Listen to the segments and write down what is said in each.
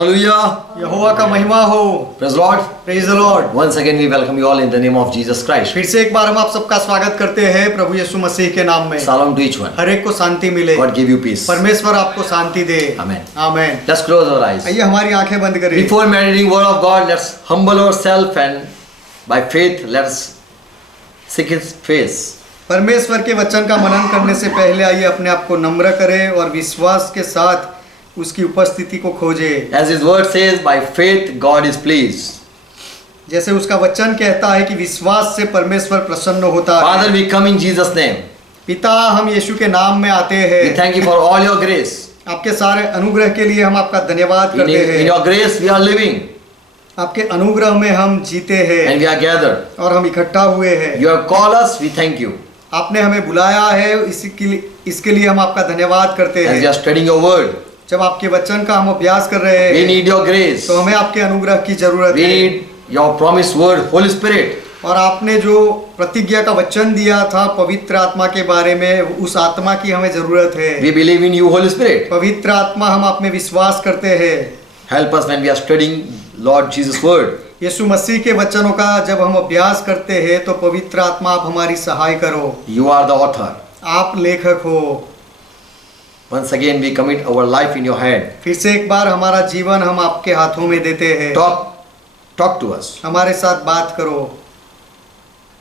Hallelujah. यहोवा का महिमा हो। Praise the Lord. Praise the Lord. Once again we welcome you all in the name of Jesus Christ. फिर से एक बार हम आप सबका स्वागत करते हैं प्रभु यीशु मसीह के नाम में। Shalom to each one. हर एक को शांति मिले। God give you peace. परमेश्वर आपको शांति दे। Amen. Amen. Let's close our eyes. आइए हमारी आंखें बंद करें। Before meditating word of God, let's humble ourselves and by faith let's seek His face. परमेश्वर के वचन का मनन करने से पहले आइए अपने आप को नम्र करें और विश्वास के साथ उसकी उपस्थिति को खोजे। As His word says, by faith God is pleased. जैसे उसका वचन कहता है कि विश्वास से परमेश्वर प्रसन्न होता है। Father, we come in Jesus' name. पिता, हम यीशु के नाम में आते हैं। We thank you for all your grace. आपके सारे अनुग्रह के लिए हम आपका धन्यवाद करते हैं। In your grace we are living. आपके अनुग्रह में हम जीते हैं and we are gathered. और हम इकट्ठा हुए हैं। You have called us, we thank you. आपने हमें बुलाया है, इसके लिए हम आपका धन्यवाद करते As we हैं। are studying your word, जब आपके वचन का हम अभ्यास कर रहे we हैं need your grace. तो हमें आपके अनुग्रह की जरूरत We है। need your promised word, Holy Spirit. और आपने जो प्रतिज्ञा का वचन दिया था पवित्र आत्मा के बारे में, उस आत्मा की हमें जरूरत है। We believe in you, Holy Spirit. पवित्र आत्मा, हम आप में विश्वास करते हैं। Help us when we are studying Lord Jesus' word. यीशु मसीह के वचनों का जब हम अभ्यास करते हैं तो पवित्र आत्मा आप हमारी सहाय करो। You are the author. आप लेखक हो। Once again we commit our life in your hand. फिर से एक बार हमारा जीवन हम आपके हाथों में देते हैं। Talk to us. हमारे साथ बात करो।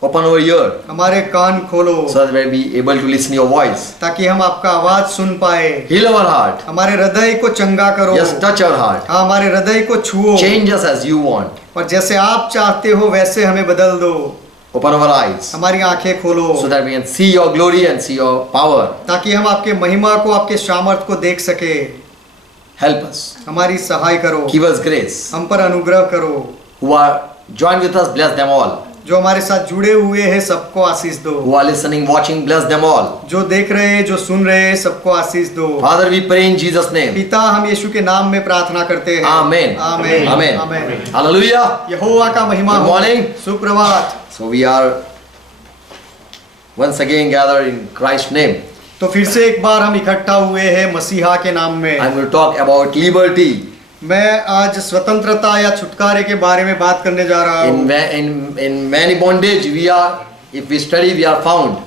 Open our ear हमारे कान खोलो so that we will be able to listen your voice. ताकि हम आपका आवाज सुन पाए। Heal our heart. हमारे हृदय को चंगा करो। Yes, touch our heart. हाँ, हमारे हृदय को छुओ। Change us as you want. और जैसे आप चाहते हो वैसे हमें बदल दो। Open our eyes हमारी आंखें खोलो so that we can see your glory and see your power. ताकि हम आपके महिमा को, आपके सामर्थ को देख सके। Help us. हमारी सहाय करो। Give us grace. हम पर अनुग्रह करो। Who are joined with us, bless them all. जो हमारे साथ जुड़े हुए हैं सबको आशीष दो। Who are listening, watching, bless them all. जो देख रहे हैं, जो सुन रहे हैं, सबको आशीष दो। Father, we pray in Jesus' name. पिता, हम यीशु के नाम में प्रार्थना करते हैं। Amen. आमेन। Amen. आमेन। Hallelujah. यहोवा का महिमा Good हो। morning. सुप्रभात। So we are once again gathered in Christ's name. तो फिर से एक बार हम इकट्ठा हुए हैं मसीहा के नाम में। I'm going to talk about liberty. मैं आज स्वतंत्रता या छुटकारे के बारे में बात करने जा रहा हूँ। In many bondage we are, if we study, we are found.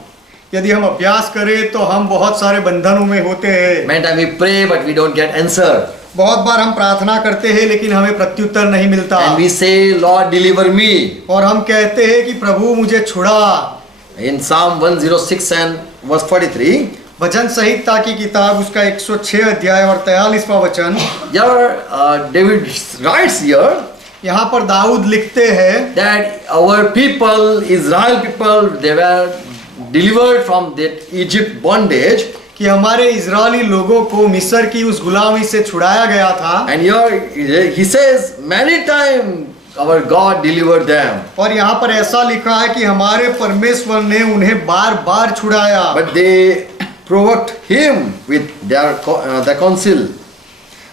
यदि हम अभ्यास करें तो हम बहुत सारे बंधनों में होते हैं। Many times we pray but we don't get answer. बहुत बार हम प्रार्थना करते हैं लेकिन हमें प्रत्युत्तर नहीं मिलता। And we say, Lord, deliver me. और हम कहते हैं कि प्रभु मुझे छुड़ा। In Psalm 106 and verse 43, भजन संहिता की किताब उसका 106 अध्याय और 43वां वचन, here David writes here यहाँ पर दाऊद लिखते हैं that our people, Israel people, they were delivered from that Egypt bondage. कि हमारे इजरायली लोगों को मिस्र की उस गुलामी से छुड़ाया गया था। And here he says many times our God delivered them. और यहाँ पर ऐसा लिखा है कि हमारे परमेश्वर ने उन्हें बार बार छुड़ाया। But they provoked him with their the counsel.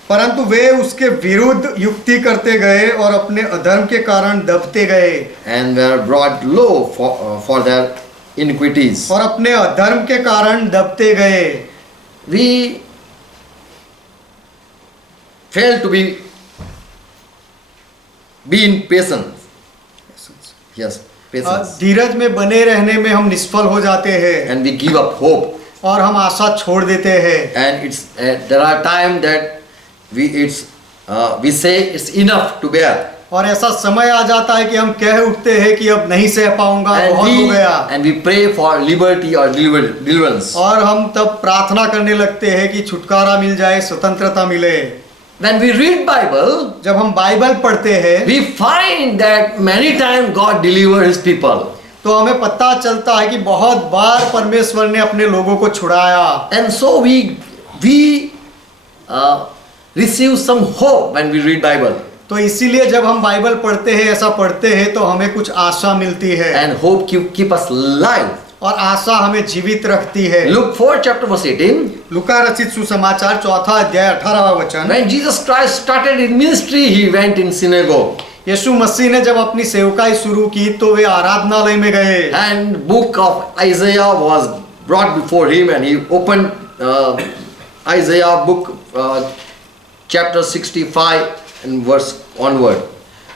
परंतु वे उसके विरुद्ध युक्ति करते गए और अपने अधर्म के कारण दबते गए। And were brought low for their iniquities. और अपने अधर्म के कारण दबते गए। We fail to be in patience. Yes, patience. धीरज में बने रहने में हम निष्फल हो जाते हैं And we give up hope. और हम आशा छोड़ देते हैं। And it's there are times that we say it's enough to bear. और ऐसा समय आ जाता है कि हम कह उठते हैं कि अब नहीं सह पाऊंगा, बहुत हो गया। And we pray for liberty or deliverance. और हम तब प्रार्थना करने लगते हैं कि छुटकारा मिल जाए, स्वतंत्रता मिले। When we read Bible, जब हम बाइबल पढ़ते हैं we find that many times God delivers His people. तो हमें पता चलता है कि बहुत बार परमेश्वर ने अपने लोगों को छुड़ाया। And so we receive some hope when we read Bible. तो इसीलिए जब हम बाइबल पढ़ते हैं, ऐसा पढ़ते हैं तो हमें कुछ आशा मिलती है। And hope keep us alive. और आशा हमें जीवित रखती है। Luke 4 chapter verse 18. लूका रचित सुसमाचार 4 अध्याय 18वां वचन। When Jesus Christ started His ministry, He went in synagogue. यीशु मसीह ने जब अपनी सेवकाई शुरू की तो वे आराधनालय में गए। And book of Isaiah was brought before him, and he opened Isaiah book chapter 65 and verse onward.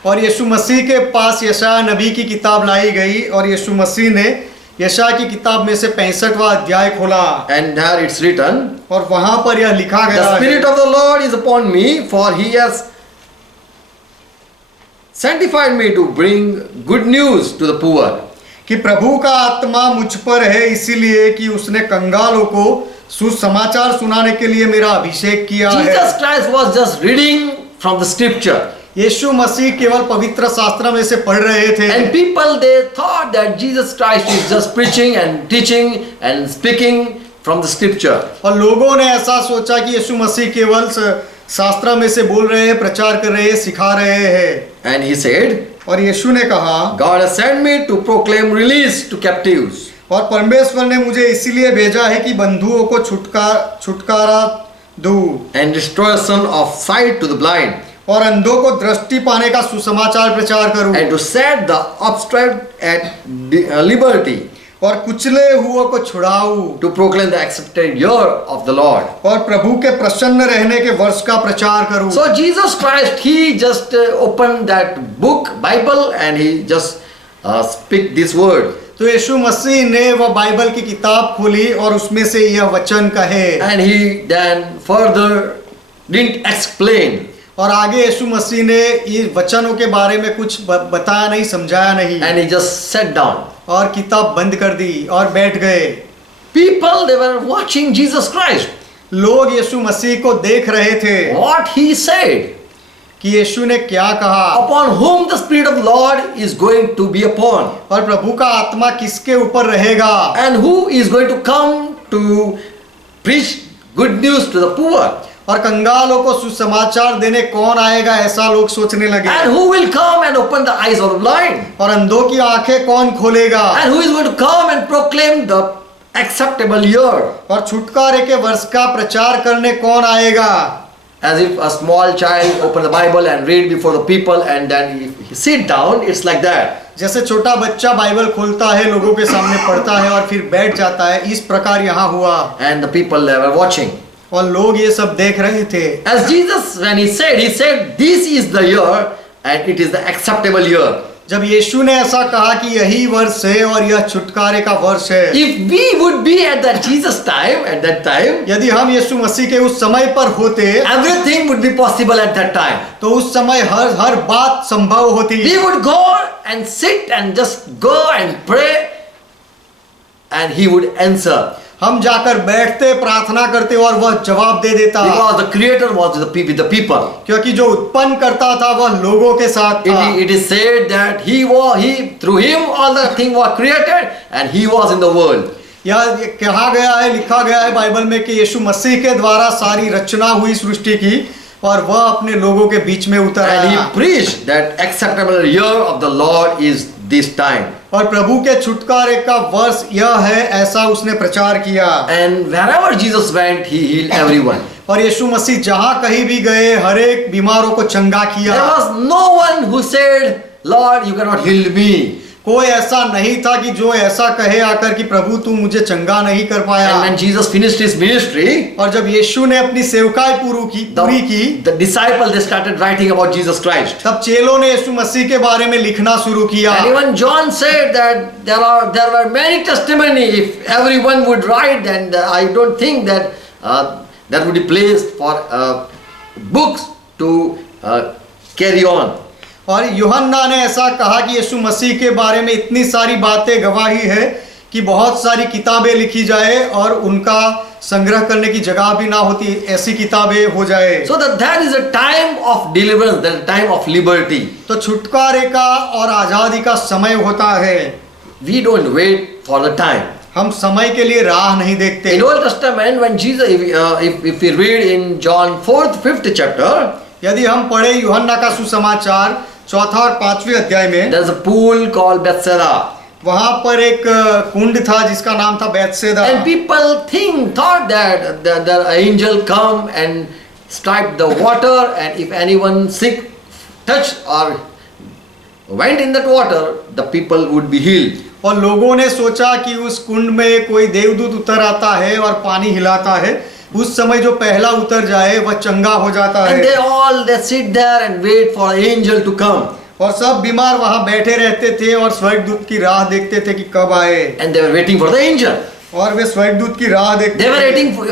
और यीशु मसीह के पास यशायाह नबी की किताब लाई गई और यीशु मसीह ने यशायाह की किताब में से 65वां अध्याय खोला And there it's written, और वहां पर यह लिखा गया the है, Spirit of the Lord is upon me, for He has sanctified me to bring good news to the poor. कि प्रभु का आत्मा मुझ पर है, इसीलिए कि उसने कंगालों को सुसमाचार सुनाने के लिए मेरा अभिषेक किया है। Jesus Christ was just reading from the scripture. यीशु मसीह केवल पवित्र शास्त्र में से पढ़ रहे थे And people, they thought that Jesus Christ is just preaching and teaching and speaking from the scripture. और लोगों ने ऐसा सोचा कि यीशु मसीह केवल शास्त्र में से बोल रहे हैं, प्रचार कर रहे हैं, सिखा रहे हैं। And he said, और यीशु ने कहा, God has sent me to proclaim release to captives और परमेश्वर ने मुझे इसीलिए भेजा है कि बंधुओं को छुटकारा दूं and restoration of sight to the blind, और अंधों को दृष्टि पाने का सुसमाचार प्रचार करूं and to set the obstinate at liberty, और कुचले हुओं को छुड़ाऊं to proclaim the accepted year of the Lord. और प्रभु के प्रसन्न रहने के वर्ष का प्रचार करूं। So Jesus Christ, he just opened that book, Bible, and he just speak this word. तो यीशु मसीह ने वह बाइबल की किताब खोली और उसमें से यह वचन कहे And he then further didn't explain. और आगे यीशु मसीह ने इस वचनों के बारे में कुछ बताया नहीं, समझाया नहीं And he just sat down. और किताब बंद कर दी और बैठ गए। People, they were watching Jesus Christ. लोग यीशु मसीह को देख रहे थे What he said, कि यीशु ने क्या कहा upon whom the Spirit of the Lord is going to be upon, और प्रभु का आत्मा किसके ऊपर रहेगा and who is going to come to preach good news to the poor, और कंगालों को सुसमाचार देने कौन आएगा, ऐसा लोग सोचने लगे। and who will come and open the eyes of the blind, और अंधों की आंखें कौन खोलेगा and who is going to come and proclaim the acceptable year. और छुटकारे के वर्ष का प्रचार करने कौन आएगा। As if a small child open the Bible and read before the people, and then if he sit down, it's like that. जैसे छोटा बच्चा बाइबल खोलता है, लोगों के सामने पढ़ता है और फिर बैठ जाता है, इस प्रकार यहाँ हुआ And the people, they were watching. और लोग ये सब देख रहे थे। As Jesus, when he said, this is the year and it is the acceptable year. जब यीशु ने ऐसा कहा कि यही वर्ष है और यह छुटकारे का वर्ष है, If we would be at that Jesus time, at that time, यदि हम यीशु मसीह के उस समय पर होते everything would be possible at that time. तो उस समय हर बात संभव होती। We would go and sit and just go and pray, and he would answer. हम जाकर बैठते, प्रार्थना करते और वह जवाब दे देता, Because the Creator was with the people. क्योंकि जो उत्पन्न करता था वह लोगों के साथ था। It is said that through him all the thing was created, and he was in the world. यह कहा गया है, लिखा गया है बाइबल में कि यीशु मसीह के द्वारा सारी रचना हुई सृष्टि की और वह अपने लोगों के बीच में उतर And आया। he preached that acceptable year of the Lord is this time. और प्रभु के छुटकारे का वर्ष यह है, ऐसा उसने प्रचार किया। And wherever Jesus went, he healed everyone. और यीशु मसीह जहां कहीं भी गए, हर एक बीमारों को चंगा किया। There was no one who said, Lord, you cannot heal me. कोई ऐसा नहीं था कि जो ऐसा कहे आकर कि प्रभु तू मुझे चंगा नहीं कर पाया। And when Jesus finished his ministry, और जब यीशु ने अपनी सेवकाई पूरी की, the disciples, they started writing about Jesus Christ. तब चेलों ने यीशु मसीह के बारे में लिखना शुरू किया। And even John said that there were many testimony. If everyone would write, then I don't think that that would be placed for books to carry on. और यूहन्ना ने ऐसा कहा कि यीशु मसीह के बारे में इतनी सारी बातें गवाही है कि बहुत सारी किताबें लिखी जाए और उनका संग्रह करने की जगह भी ना होती, ऐसी किताबें हो जाए। So that is a time of deliverance, that is a time of liberty. तो छुटकारे का और आजादी का समय होता है। We don't wait for the time. हम समय के लिए राह नहीं देखते। In Old Testament, when Jesus, if we read in John 4th, 5th chapter, यदि हम पढ़े यूहन्ना का सुसमाचार 4 और 5वें अध्याय में, there's a pool called Bethsaida. वहां पर एक कुंड था जिसका नाम था बैतसैदा। And people thought that the angel come and strike the water, and if anyone sick touched or went in that water, the people would be healed. और लोगों ने सोचा कि उस कुंड में कोई देवदूत उतर आता है और पानी हिलाता है, उस समय जो पहला उतर जाए वह चंगा हो जाता And है। they sit there and wait for an angel to come. और सब बीमार वहां बैठे रहते थे और स्वर्गदूत की राह देखते थे कि कब आए, And they were waiting for the angel. और वे स्वर्गदूत की राह देखते They were थे,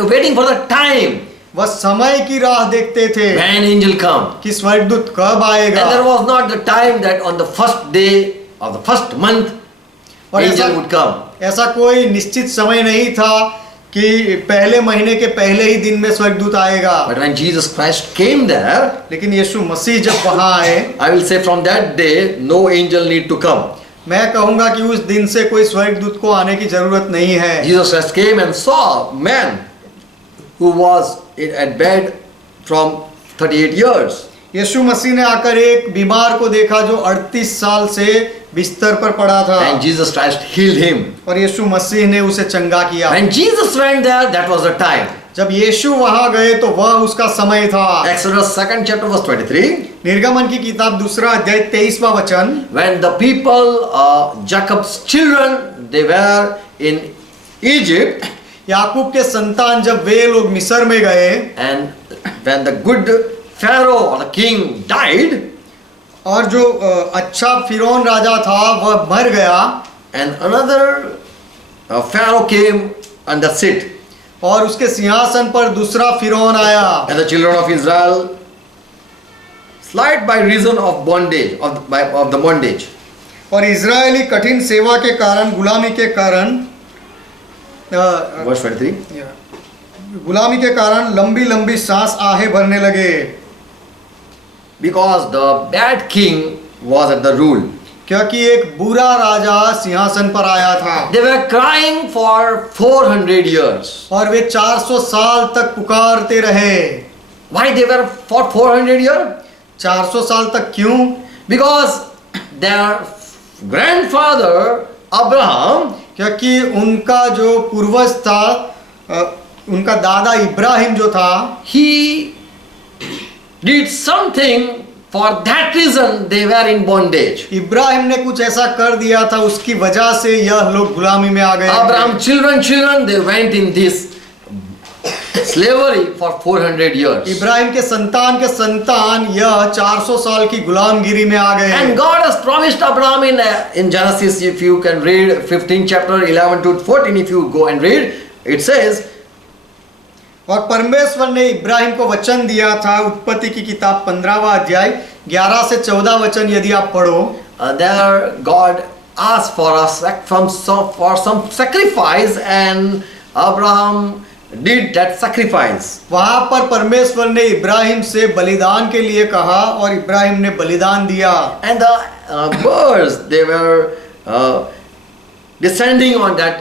waiting for the time वह समय की राह देखते थे when angel come. कि स्वर्गदूत कब आएगा। And there was not the time that on the first day of the first month और angel would come. ऐसा कोई निश्चित समय नहीं था कि पहले महीने के पहले ही दिन में स्वर्गदूत आएगा। But when Jesus Christ came there, लेकिन यीशु मसीह जब वहां आए, I will say from that day no angel need to come. मैं कहूंगा कि उस दिन से कोई स्वर्गदूत को आने की जरूरत नहीं है। Jesus Christ came and saw a man who was at bed from 38 years. यीशु मसीह ने आकर एक बीमार को देखा जो 38 साल से बिस्तर पर पड़ा था, And Jesus Christ healed him. और यीशु मसीह ने उसे चंगा किया। When Jesus went there, that was the time. जब यीशु वहां गए तो वह उसका समय था। Exodus 2nd chapter verse 23. निर्गमन की किताब 2 अध्याय 23वां वचन। When the people, Jacob's children, they were in Egypt, याकूब के संतान जब वे लोग मिस्र में गए, and when the good Pharaoh or the king died, और जो अच्छा फिरौन राजा था वह मर गया, and another Pharaoh came on the seat, और उसके सिंहासन पर दूसरा फिरौन आया, and the children of Israel fled by reason of bondage of the bondage. और इजरायली कठिन सेवा के कारण, गुलामी के कारण, Verse 23. गुलामी के कारण लंबी लंबी सांस आहें भरने लगे, Because the bad king was at the rule. क्योंकि एक बुरा राजा सिंहासन पर आया था। They were crying for 400 years. और वे 400 साल तक पुकारते रहे। Why they were for 400 years? 400 साल तक क्यों? Because their grandfather Abraham, क्योंकि उनका जो पूर्वज था, उनका दादा इब्राहिम जो था, he did something, for that reason they were in bondage. Ibrahim ने कुछ ऐसा कर दिया था, उसकी वजह से यह लोग गुलामी में आ गए। Abraham children they went in this slavery for 400 years. Ibrahim के संतान यह 400 साल की गुलामगिरी में आ गए। And God has promised Abraham in Genesis, if you can read 15 chapter 11 to 14, if you go and read, it says, और परमेश्वर ने इब्राहिम को वचन दिया था, उत्पत्ति की किताब 15वां अध्याय 11 से 14 वचन यदि आप पढ़ो, there God asked for some sacrifice, and Abraham did that sacrifice. वहां पर परमेश्वर ने इब्राहिम से बलिदान के लिए कहा और इब्राहिम ने बलिदान दिया। And the birds, they were descending on that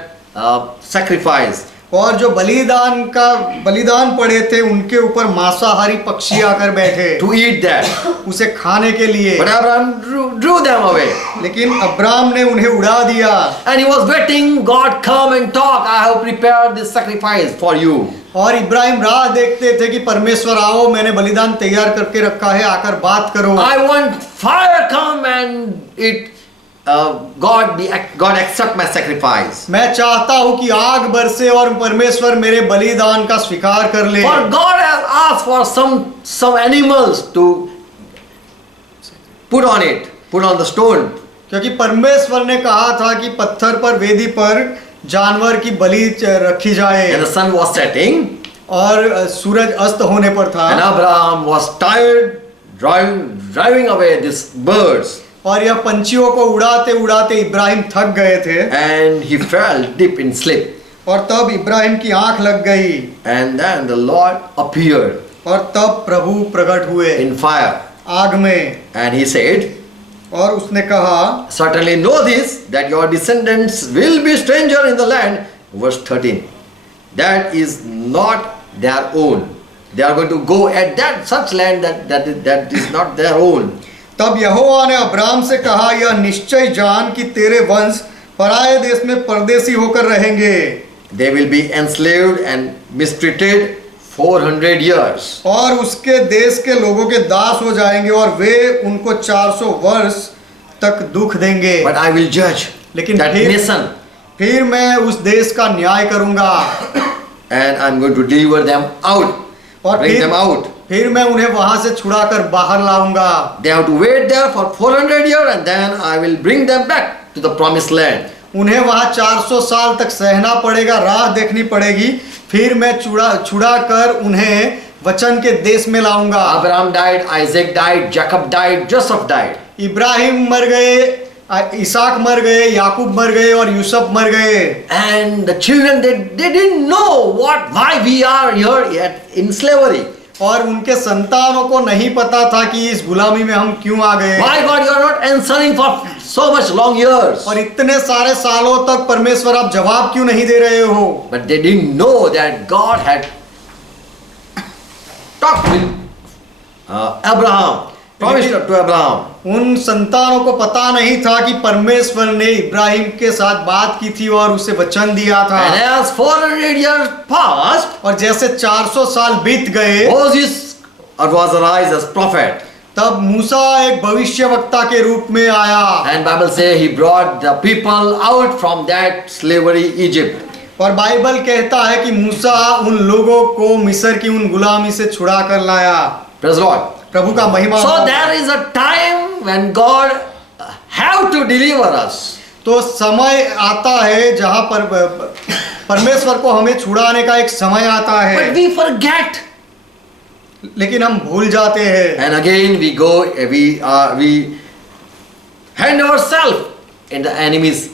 sacrifice. और जो बलिदान पड़े थे उनके ऊपर मांसाहारी पक्षी आकर बैठे To eat that. उसे खाने के लिए, But Abraham drew them away. लेकिन अब्राम ने उन्हें उड़ा दिया। And he was waiting, God come and talk, I have prepared this sacrifice for you. और इब्राहिम राह देखते थे कि परमेश्वर आओ, मैंने बलिदान तैयार करके रखा है, आकर बात करो। I want fire come and God accept my sacrifice. मैं चाहता हूं कि आग बरसे और परमेश्वर मेरे बलिदान का स्वीकार कर ले। For God has asked for some animals to put on the stone. क्योंकि परमेश्वर ने कहा था कि पत्थर पर, वेदी पर जानवर की बलि रखी जाए। And the sun was setting. और सूरज अस्त होने पर था। And Abraham was tired driving away these birds. और यह पंछियों को उड़ाते उड़ाते इब्राहिम थक गए थे। And he fell deep in sleep. और तब इब्राहिम की आंख लग गई। And then the Lord appeared. और तब प्रभु प्रकट हुए in fire. आग में। And he said, और उसने कहा, certainly know this, that your descendants will be stranger in the land. Verse 13. That is not their own. They are going to go at such land that is not their own. तब यहोवा ने Abram से कहा, यह निश्चय जान कि तेरे वंश पराये देश में परदेसी होकर रहेंगे। They will be enslaved and mistreated 400 years. और उसके देश के लोगों के दास हो जाएंगे और वे उनको 400 वर्ष तक दुख देंगे। But I will judge लेकिन that nation. फिर मैं उस देश का न्याय करूंगा। and I'm going to deliver them out, और bring them out. फिर मैं उन्हें वहां से छुड़ाकर बाहर लाऊंगा। They have to wait there for 400 years and then I will bring them back to the promised land. उन्हें वहां 400 साल तक सहना पड़ेगा, राह देखनी पड़ेगी, फिर मैं छुड़ा कर उन्हें वचन के देश में लाऊंगा। Abraham died, Isaac died, Jacob died, Joseph died. Ibrahim मर गए, इसहाक मर गए, याकूब मर गए और यूसुफ मर गए। And the children, they didn't know why we are here yet in slavery. और उनके संतानों को नहीं पता था कि इस गुलामी में हम क्यों आ गए। Why God you are not answering for so much long years? और इतने सारे सालों तक परमेश्वर आप जवाब क्यों नहीं दे रहे हो? But they didn't know that God had talked with Abraham, promised to Abraham. उन संतानों को पता नहीं था कि परमेश्वर ने इब्राहिम के साथ बात की थी और उसे वचन दिया था। And as 400 years passed, और जैसे 400 साल बीत गए, Moses was arise as prophet. तब मूसा एक भविष्यवक्ता के रूप में आया। And Bible says he brought the people out from that slavery Egypt. और बाइबल कहता है कि मूसा उन लोगों को मिस्र की उन गुलामी से छुड़ा कर लाया। Praise the Lord. प्रभु का महिमा So हो। there is a time when God have to deliver us. तो समय आता है जहां पर परमेश्वर को हमें छुड़ाने का एक समय आता But है, we forget. लेकिन हम भूल जाते हैं। And again we go, we hand ourselves in the enemies.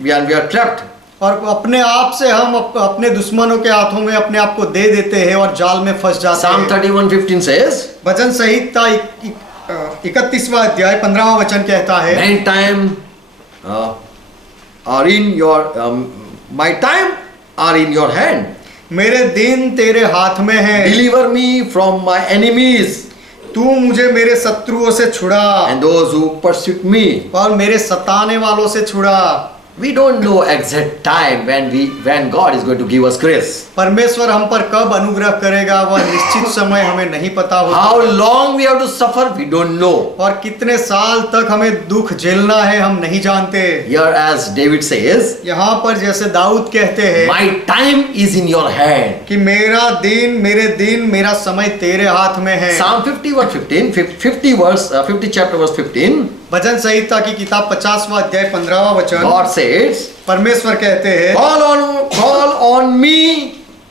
We are trapped. और अपने आप से हम अपने दुश्मनों के हाथों में अपने आप को दे देते हैं और जाल में फंस जाते Psalm हैं। 31:15 says, वचन संहिता 31वां अध्याय 15वां वचन कहता है, "Many time are in your my time are in your hand. मेरे दिन तेरे हाथ में है, Deliver me from my enemies तू मुझे मेरे शत्रुओं से छुड़ा and those who pursue me." और मेरे सताने वालों से छुड़ा। We don't know exact time when God is going to give us grace. परमेश्वर हम पर कब अनुग्रह करेगा वह निश्चित समय हमें नहीं पता होता। How long we have to suffer, we don't know. और कितने साल तक हमें दुख झेलना है हम नहीं जानते। Here as David says, यहाँ पर जैसे दाऊद कहते हैं my time is in your hand. कि मेरे दिन मेरा समय तेरे हाथ में है। Psalm 50 chapter verse 15, भजन संहिता की किताब 50वां अध्याय 15वां वचन, God says, परमेश्वर कहते हैं, call on me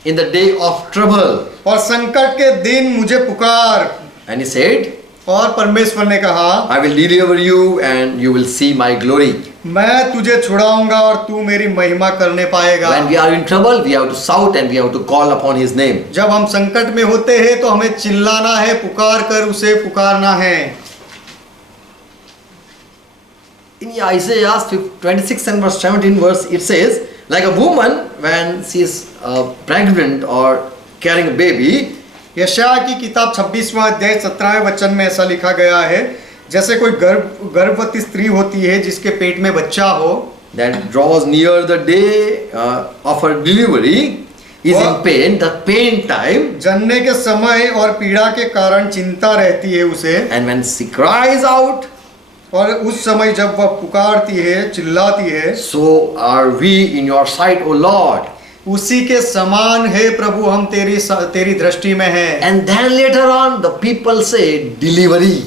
in the day of trouble. और संकट के दिन मुझे पुकार। And he said, और परमेश्वर ने कहा, I will deliver you and you will see my glory. मैं तुझे छुड़ाऊंगा और तू मेरी महिमा करने पाएगा। When we are in trouble, we have to shout and we have to call upon his name. जब हम संकट में होते हैं तो हमें चिल्लाना है, पुकार कर उसे पुकारना है। In Isaiah 26 and verse 17 verse, it says, like a woman when she is pregnant or carrying a baby, यशायाह की किताब 26वां अध्याय 17वें वचन में ऐसा लिखा गया है, जैसे कोई गर्भवती स्त्री होती है जिसके पेट में बच्चा हो, that draws near the day of her delivery, is in pain, the pain time, जनने के समय और पीड़ा के कारण चिंता रहती है उसे, and when she cries out, और उस समय जब वह पुकारती है, चिल्लाती है, so are we in your sight, O Lord. उसी के समान है प्रभु, हम तेरी दृष्टि में है। And then later on the people say delivery.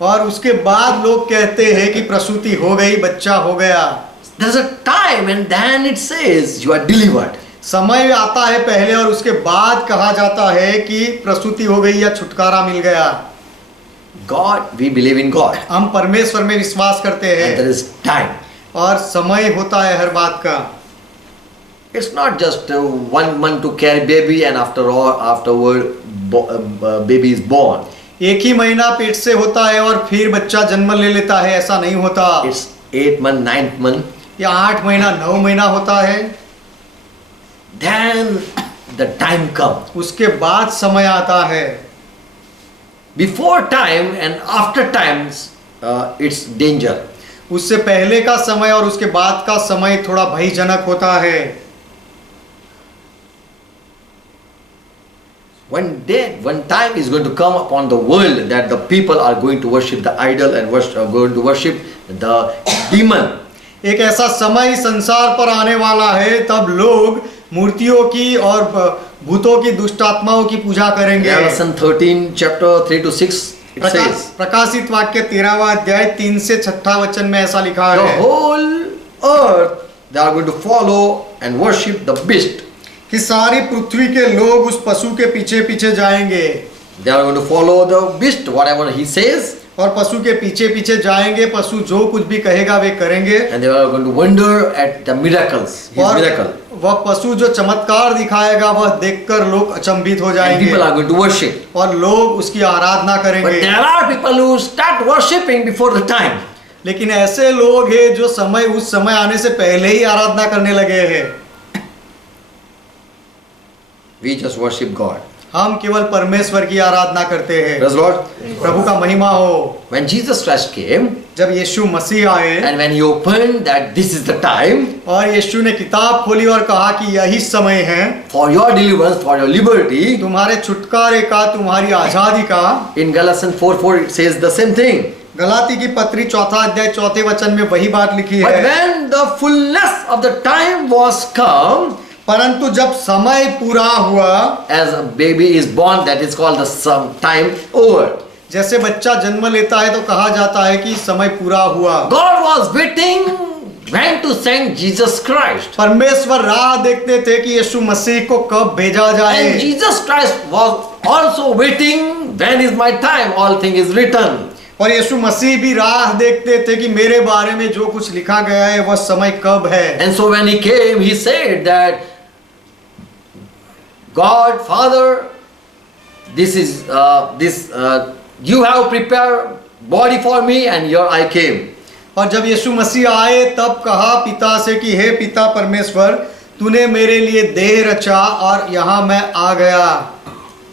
और उसके बाद लोग कहते हैं कि प्रसूति हो गई, बच्चा हो गया। There's a time and then it says you are delivered. समय आता है पहले और उसके बाद कहा जाता है कि प्रसूति हो गई या छुटकारा मिल गया। God, we believe in God. हम परमेश्वर में विश्वास करते And हैं there is time. और समय होता है हर बात का। It's not just 1 month to carry baby and afterward baby is born. एक ही महीना पेट से होता है और फिर बच्चा जन्म ले लेता है, ऐसा नहीं होता। It's 8 month, 9th month. या 8 महीना 9 महीना होता है। Then the time comes. उसके बाद समय आता है। Before time and after times, it's danger. उससे पहले का समय और उसके बाद का समय थोड़ा भयजनक होता है। One time is going to come upon the world that the people are going to worship the idol and are going to worship the demon. एक ऐसा समय संसार पर आने वाला है तब लोग मूर्तियों की और भूतों की दुष्ट आत्माओं की पूजा करेंगे। Revelation 13 chapter 3 to 6 it says, प्रकाशित वाक्य 13वां अध्याय 3 से 6 वचन में ऐसा लिखा the है whole earth they are going to follow and worship the beast. कि सारी पृथ्वी के लोग उस पशु के पीछे पीछे जाएंगे They are going to follow the beast, whatever he says, और पशु के पीछे पीछे जाएंगे। पशु जो कुछ भी कहेगा वे करेंगे and they are going to wonder at the miracles, his और miracle. वह पशु जो चमत्कार दिखाएगा वह देखकर लोग अचंभित हो And जाएंगे people are going to worship. और लोग उसकी आराधना But करेंगे। there are people who start worshipping before the time. लेकिन ऐसे लोग हैं जो उस समय आने से पहले ही आराधना करने लगे हैं। We just worship God. हम केवल परमेश्वर की आराधना करते हैं। Praise the Lord. प्रभु का महिमा हो। When Jesus Christ came जब यीशु मसीह आए and when he opened that this is the time और यीशु ने किताब खोली और कहा कि यही समय है for your deliverance, for your liberty, तुम्हारे छुटकारे का, तुम्हारी आजादी का। in Galatians 4:4 it says the same thing. Galati की पत्री 4 अध्याय 4 वचन में वही बात लिखी But है। when the fullness of the time was come, परंतु जब समय पूरा हुआ, as a baby is born, that is called the some time over. जैसे बच्चा जन्म लेता है तो कहा जाता है कि समय पूरा हुआ। God was waiting when to send Jesus Christ. परमेश्वर राह देखते थे कि यीशु मसीह को कब भेजा जाए। And Jesus Christ was also waiting when is my time, all thing is written. और यीशु मसीह भी राह देखते थे कि मेरे बारे में जो कुछ लिखा गया है वह समय कब है। And so when he came, he said that God, Father, you have prepared body for me, and here I came. और जब यीशु मसीह आए तब कहा पिता से कि हे पिता परमेश्वर, तूने मेरे लिए देह रचा और यहाँ मैं आ गया।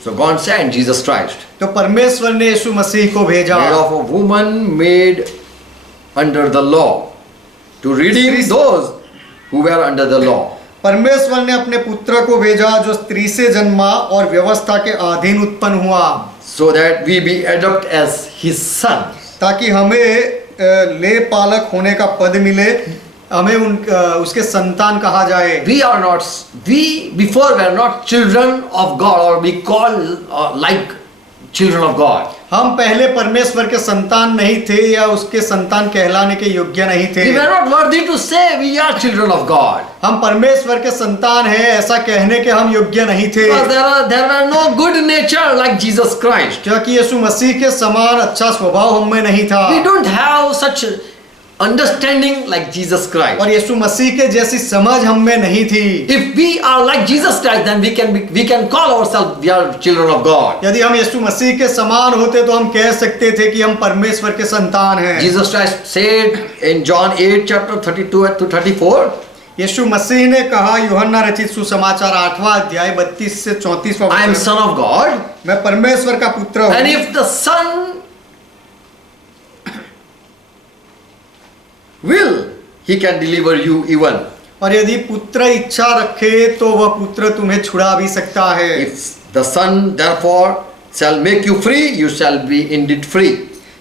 So God sent Jesus Christ, तो परमेश्वर ने यीशु मसीह को भेजा made of a woman made under the law, to redeem those who were under the law. परमेश्वर ने अपने पुत्र को भेजा जो स्त्री से जन्मा और व्यवस्था के अधीन उत्पन्न हुआ, So that we be adopted as his sons. ताकि हमें ले पालक होने का पद मिले, हमें उसके संतान कहा जाए। We before were not children of God, or we call like children of God. हम पहले परमेश्वर के संतान नहीं थे या उसके संतान कहलाने के योग्य नहीं थे। We were not worthy to say we are children of God. हम परमेश्वर के संतान हैं ऐसा कहने के हम योग्य नहीं थे। Because there were no good nature like Jesus Christ. क्योंकि यीशु मसीह के समान अच्छा स्वभाव हम में नहीं था। We don't have such understanding like Jesus Christ. और यीशु मसीह के जैसी समझ हम में नहीं थी। If we are like Jesus Christ, then we can call ourselves we are children of God. यदि हम यीशु मसीह के समान होते तो हम कह सकते थे कि हम परमेश्वर के संतान हैं। Jesus Christ said in John 8 chapter 32 to 34. यीशु मसीह ने कहा यूहन्ना रचित सुसमाचार 8वां अध्याय 32 से 34वां I am son of God. मैं परमेश्वर का पुत्र हूँ। And if the son will, he can deliver you even. और यदि पुत्र इच्छा रखे तो वह पुत्र तुम्हें छुड़ा भी सकता है। If the son therefore shall make you free, you shall be indeed free.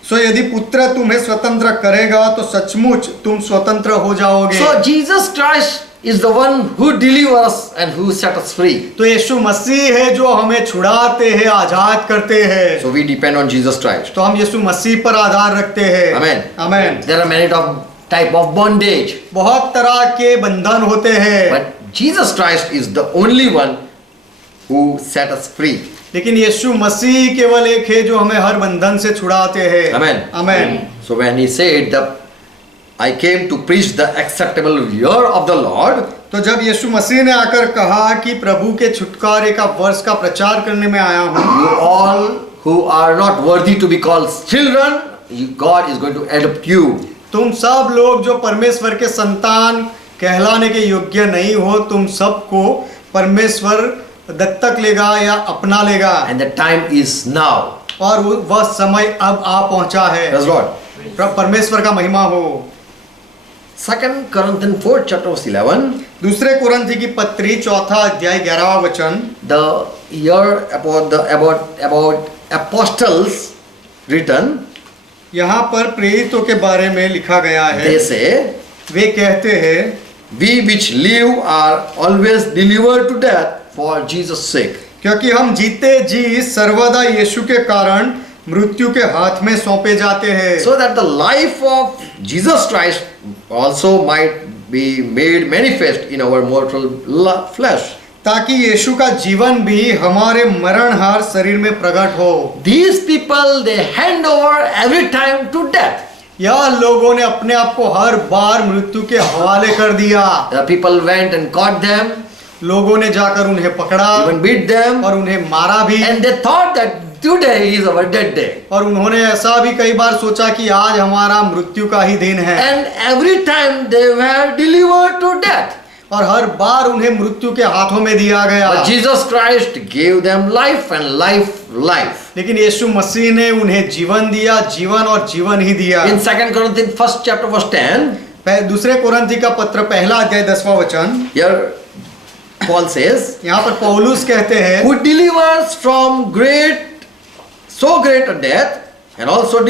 सो यदि पुत्र तुम्हें स्वतंत्र करेगा तो सचमुच तुम स्वतंत्र हो जाओगे। So Jesus Christ is the one who delivers us and who set us free. तो यीशु मसीह है जो हमें छुड़ाते हैं, आजाद करते हैं। So we depend on Jesus Christ. तो हम यीशु मसीह पर आधार रखते हैं। Amen. Amen. There are many type of bondage, बहुत तरह के बंधन होते हैं, but Jesus Christ is the only one who set us free. लेकिन यीशु मसीह केवल एक है जो हमें हर बंधन से छुड़ाते हैं। Amen. Amen. So when he said that I came to preach the acceptable year of the Lord, तो जब यीशु मसीह ने आकर कहा कि प्रभु के छुटकारे का वर्ष का प्रचार करने में आया हूँ, you all who are not worthy to be called children, God is going to adopt you. तुम सब लोग जो परमेश्वर के संतान कहलाने के योग्य नहीं हो, तुम सबको परमेश्वर दत्तक लेगा या अपना लेगा। And the time is now. और वह समय अब आ पहुंचा है। Praise Lord. परमेश्वर का महिमा हो। 2 Corinthians 4 chapter 11. दूसरे कुरिन्थी की पत्री 4 अध्याय 11वां वचन। The year about apostles written. यहाँ पर प्रेरितों के बारे में लिखा गया है। They say, वे कहते हैं, we which live are always delivered to death for Jesus' sake. क्योंकि हम जीते जी सर्वदा यीशु के कारण मृत्यु के हाथ में सौंपे जाते हैं, So that the life of Jesus Christ also might be made manifest in our mortal flesh. ताकि यीशु का जीवन भी हमारे मरणहार शरीर में प्रकट हो। These people, they hand over every time to death. यह लोगों ने अपने आप को हर बार मृत्यु के हवाले कर दिया। The people went and caught them, लोगों ने जाकर उन्हें पकड़ा even beat them, और उन्हें मारा भी, and they thought that today is our dead day. और उन्होंने ऐसा भी कई बार सोचा कि आज हमारा मृत्यु का ही दिन है, And every time they were delivered to death. और हर बार उन्हें मृत्यु के हाथों में दिया गया। But Jesus Christ gave them life and life. लेकिन यीशु मसीह ने उन्हें जीवन दिया, जीवन और जीवन ही दिया। In 2 Corinthians 1st chapter verse 10, दूसरे कोरिन्थी का पत्र पहला अध्याय 10वां वचन, here Paul says, यहाँ पर पौलुस कहते हैं, who delivers from so great a death, and also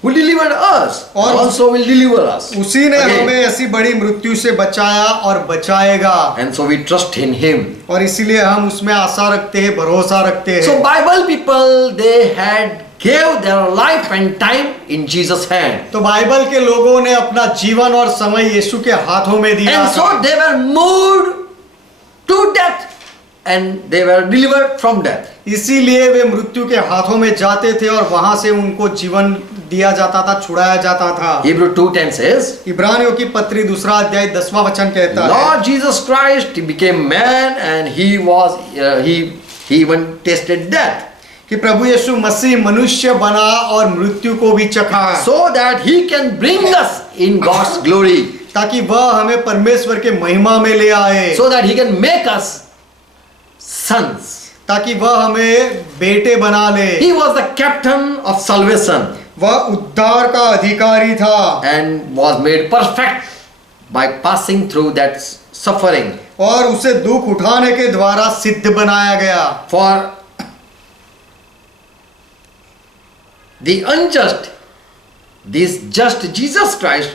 who delivered us, और and also will deliver us. उसी ने Again. हमें ऐसी बड़ी मृत्यु से बचाया और बचाएगा, And so we trust in him. और इसीलिए हम उसमें आशा रखते हैं, भरोसा रखते So हैं। Bible people, they had gave their life and time in Jesus' hand. तो बाइबल के लोगों ने अपना जीवन और समय यीशु के हाथों में दिया And so था, they were moved to death and they were delivered from death. इसीलिए वे मृत्यु के हाथों में जाते थे और वहां से उनको जीवन दिया जाता था, छुड़ाया जाता था। Hebrew 2:10 says, इब्रानियों की पत्री दूसरा अध्याय 10वां वचन कहता है, Lord Jesus Christ, he became man and he even tasted death, कि प्रभु यीशु मसीह मनुष्य बना और मृत्यु को भी चखा, so that he can bring us in God's glory, ताकि वह हमें परमेश्वर के महिमा में ले आए, so that he can make us sons. ताकि वह हमें बेटे बना ले। He was the captain of salvation वह उद्धार का अधिकारी था and was made perfect by passing through that suffering. और उसे दुख उठाने के द्वारा सिद्ध बनाया गया। For the unjust, this just Jesus Christ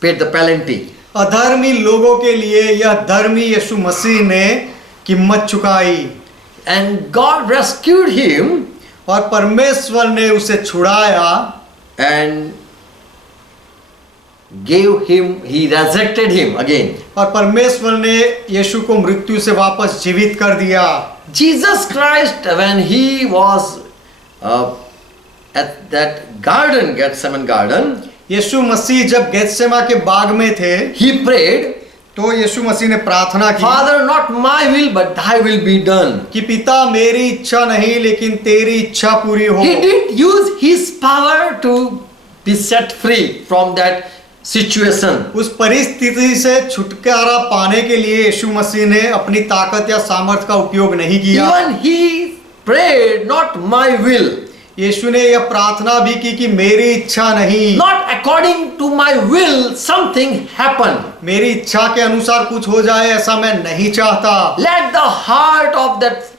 paid the penalty. अधर्मी लोगों के लिए यह धर्मी यीशु मसीह ने कीमत चुकाई, And God rescued him और परमेश्वर ने उसे छुड़ाया and gave him, he resurrected him again. और परमेश्वर ने यीशु को मृत्यु से वापस जीवित कर दिया। Jesus Christ, when he was at that garden, Gethsemane garden, यीशु मसीह जब गेत्सेमा के बाग में थे, he prayed, तो यीशु मसीह ने प्रार्थना की Father, not my will, but thy will be done. कि पिता मेरी इच्छा नहीं लेकिन तेरी इच्छा पूरी हो। He did use his power to be set free from that situation. उस परिस्थिति से छुटकारा पाने के लिए यीशु मसीह ने अपनी ताकत या सामर्थ का उपयोग नहीं किया। Even he prayed, not my will, यीशु ने यह प्रार्थना भी की कि मेरी इच्छा नहीं, not according to my will, something happened. मेरी इच्छा के अनुसार कुछ हो जाए ऐसा मैं नहीं चाहता। Let the heart of that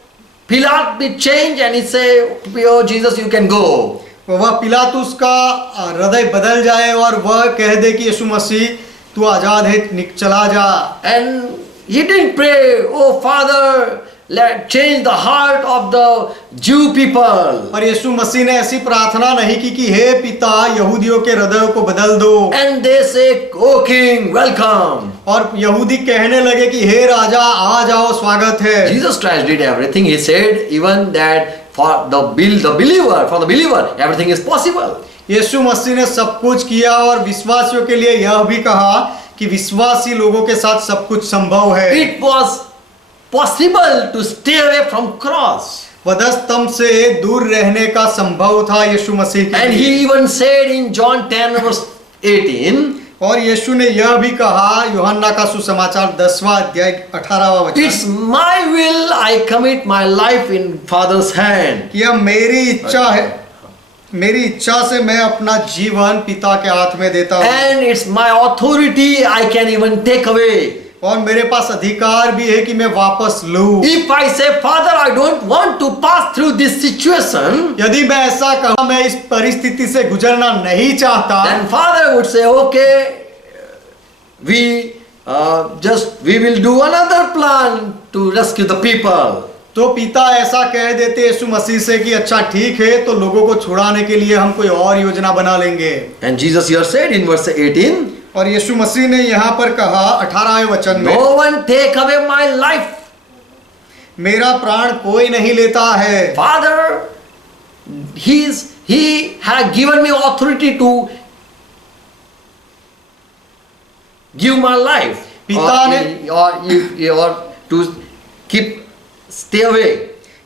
Pilate be changed and he say, oh Jesus, you can go. वह पिलातुस का हृदय बदल जाए और वह कह दे कि यीशु मसीह तू आजाद है, चला जा। And he didn't pray, oh Father, let change the heart of the Jew people. और यीशु मसीह ने ऐसी प्रार्थना नहीं की कि हे पिता यहूदियों के हृदयों को बदल दो। And they say, oh King, welcome. और यहूदी कहने लगे कि हे राजा आ जाओ, स्वागत है। Jesus Christ did everything. He said even that for the believer, everything is possible. यीशु मसीह ने सब कुछ किया और विश्वासियों के लिए यह भी कहा कि विश्वासी लोगों के साथ सब कुछ संभव है। It was possible to stay away from cross. वधस्तंभ से दूर रहने का संभव था यीशु मसीह के And लिए। he even said in John 10 verse 18, और यीशु ने यह भी कहा यूहन्ना का सुसमाचार 10वां अध्याय 18वां वचन, it's my will, I commit my life in Father's hand. कि यह मेरी इच्छा है, मेरी इच्छा से मैं अपना जीवन पिता के हाथ में देता हूँ And it's my authority, I can even take away. और मेरे पास अधिकार भी है कि मैं वापस लूं। If I say, Father, I don't want to pass through this situation, यदि मैं ऐसा कहूं मैं इस परिस्थिति से गुजरना नहीं चाहता, then Father would say, okay, we just we will do another plan to rescue the people. तो पिता ऐसा कह देते यीशु मसीह से कि अच्छा ठीक है, तो लोगों को छुड़ाने के लिए हम कोई और योजना बना लेंगे। And Jesus here said in verse 18, और यीशु मसीह ने यहाँ पर कहा 18वें वचन में, no one take away my life. मेरा प्राण कोई नहीं लेता है। Father, he had given me authority to give my life, पिता ने or to keep stay away.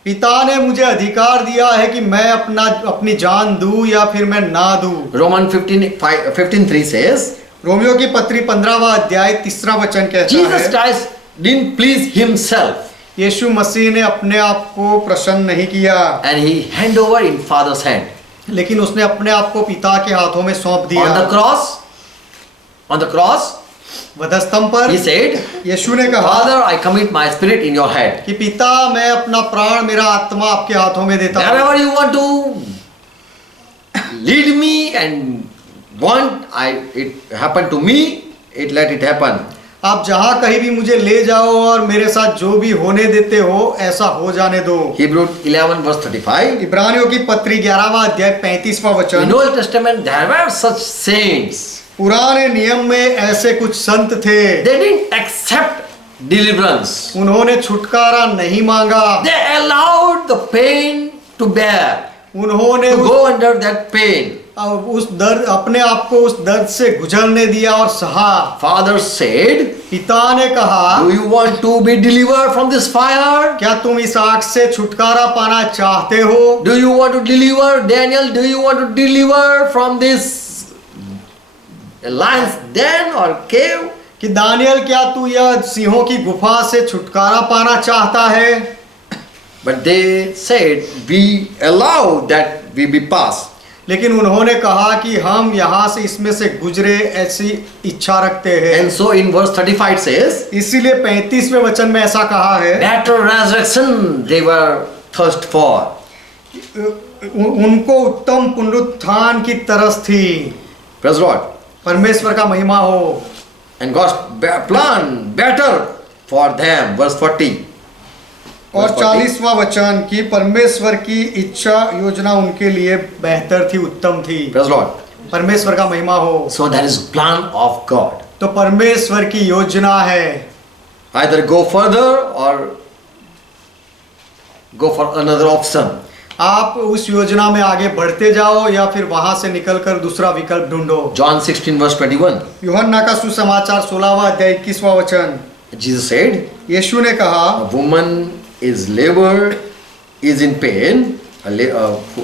पिता ने मुझे अधिकार दिया है कि मैं अपनी जान दूं या फिर मैं ना दूं। Romans 15:3 says, रोमियो की पत्री 15वां अध्याय 3 वचन कहता Jesus है, Christ didn't please himself, यीशु मसीह ने अपने आप को प्रसन्न नहीं किया, and he hand over in Father's hand. लेकिन उसने अपने आप को पिता के हाथों में सौंप दिया। On the cross, वधस्तंभ पर he said, यीशु ने कहा Father, I commit my spirit in your hand. कि पिता, मैं अपना प्राण, मेरा आत्मा आपके हाथों में देता हूं। Wherever you want to lead me and want it happen to me, let it happen. आप जहां कहीं भी मुझे ले जाओ और मेरे साथ जो भी होने देते हो ऐसा हो जाने दो। Hebrews 11 verse 35. इब्रानियों की पत्री 11वां अध्याय 35वां In वचन। Old Testament there were such saints. पुराने नियम में ऐसे कुछ संत थे, They didn't accept deliverance. उन्होंने छुटकारा नहीं मांगा, They allowed the pain to bear, उन्होंने to go under that pain. उस दर्द, अपने आप को उस दर्द से गुजरने दिया और सहा। Father said, पिता ने कहा, do you want to be delivered from this fire? क्या तुम इस आग से छुटकारा पाना चाहते हो? Do you want to deliver, Daniel, do you want to deliver from this lion's den or cave? कि दानियल, क्या तू यह सिंहों की गुफा से छुटकारा पाना चाहता है? But they said, we allow that we be passed. लेकिन उन्होंने कहा कि हम यहाँ से इसमें से गुजरे ऐसी इच्छा रखते हैं। And so in verse 35 it says, इसीलिए 35वें वचन में ऐसा कहा है, better resurrection they were thirst for. उनको उत्तम पुनरुत्थान की तरस थी। Praise the Lord. परमेश्वर का महिमा हो। And God's plan better for them. Verse 40. और 40वां वचन की परमेश्वर की इच्छा योजना उनके लिए बेहतर थी, उत्तम थी। Praise the Lord. परमेश्वर का महिमा हो। So there is plan of God. तो परमेश्वर की योजना है, Either go further or go for another option. आप उस योजना में आगे बढ़ते जाओ या फिर वहां से निकलकर दूसरा विकल्प ढूंढो। John 16 verse 21. यूहन्ना का सुसमाचार 16वां अध्याय 21वां वचन। Jesus said, यीशु ने कहा, a woman is in pain. A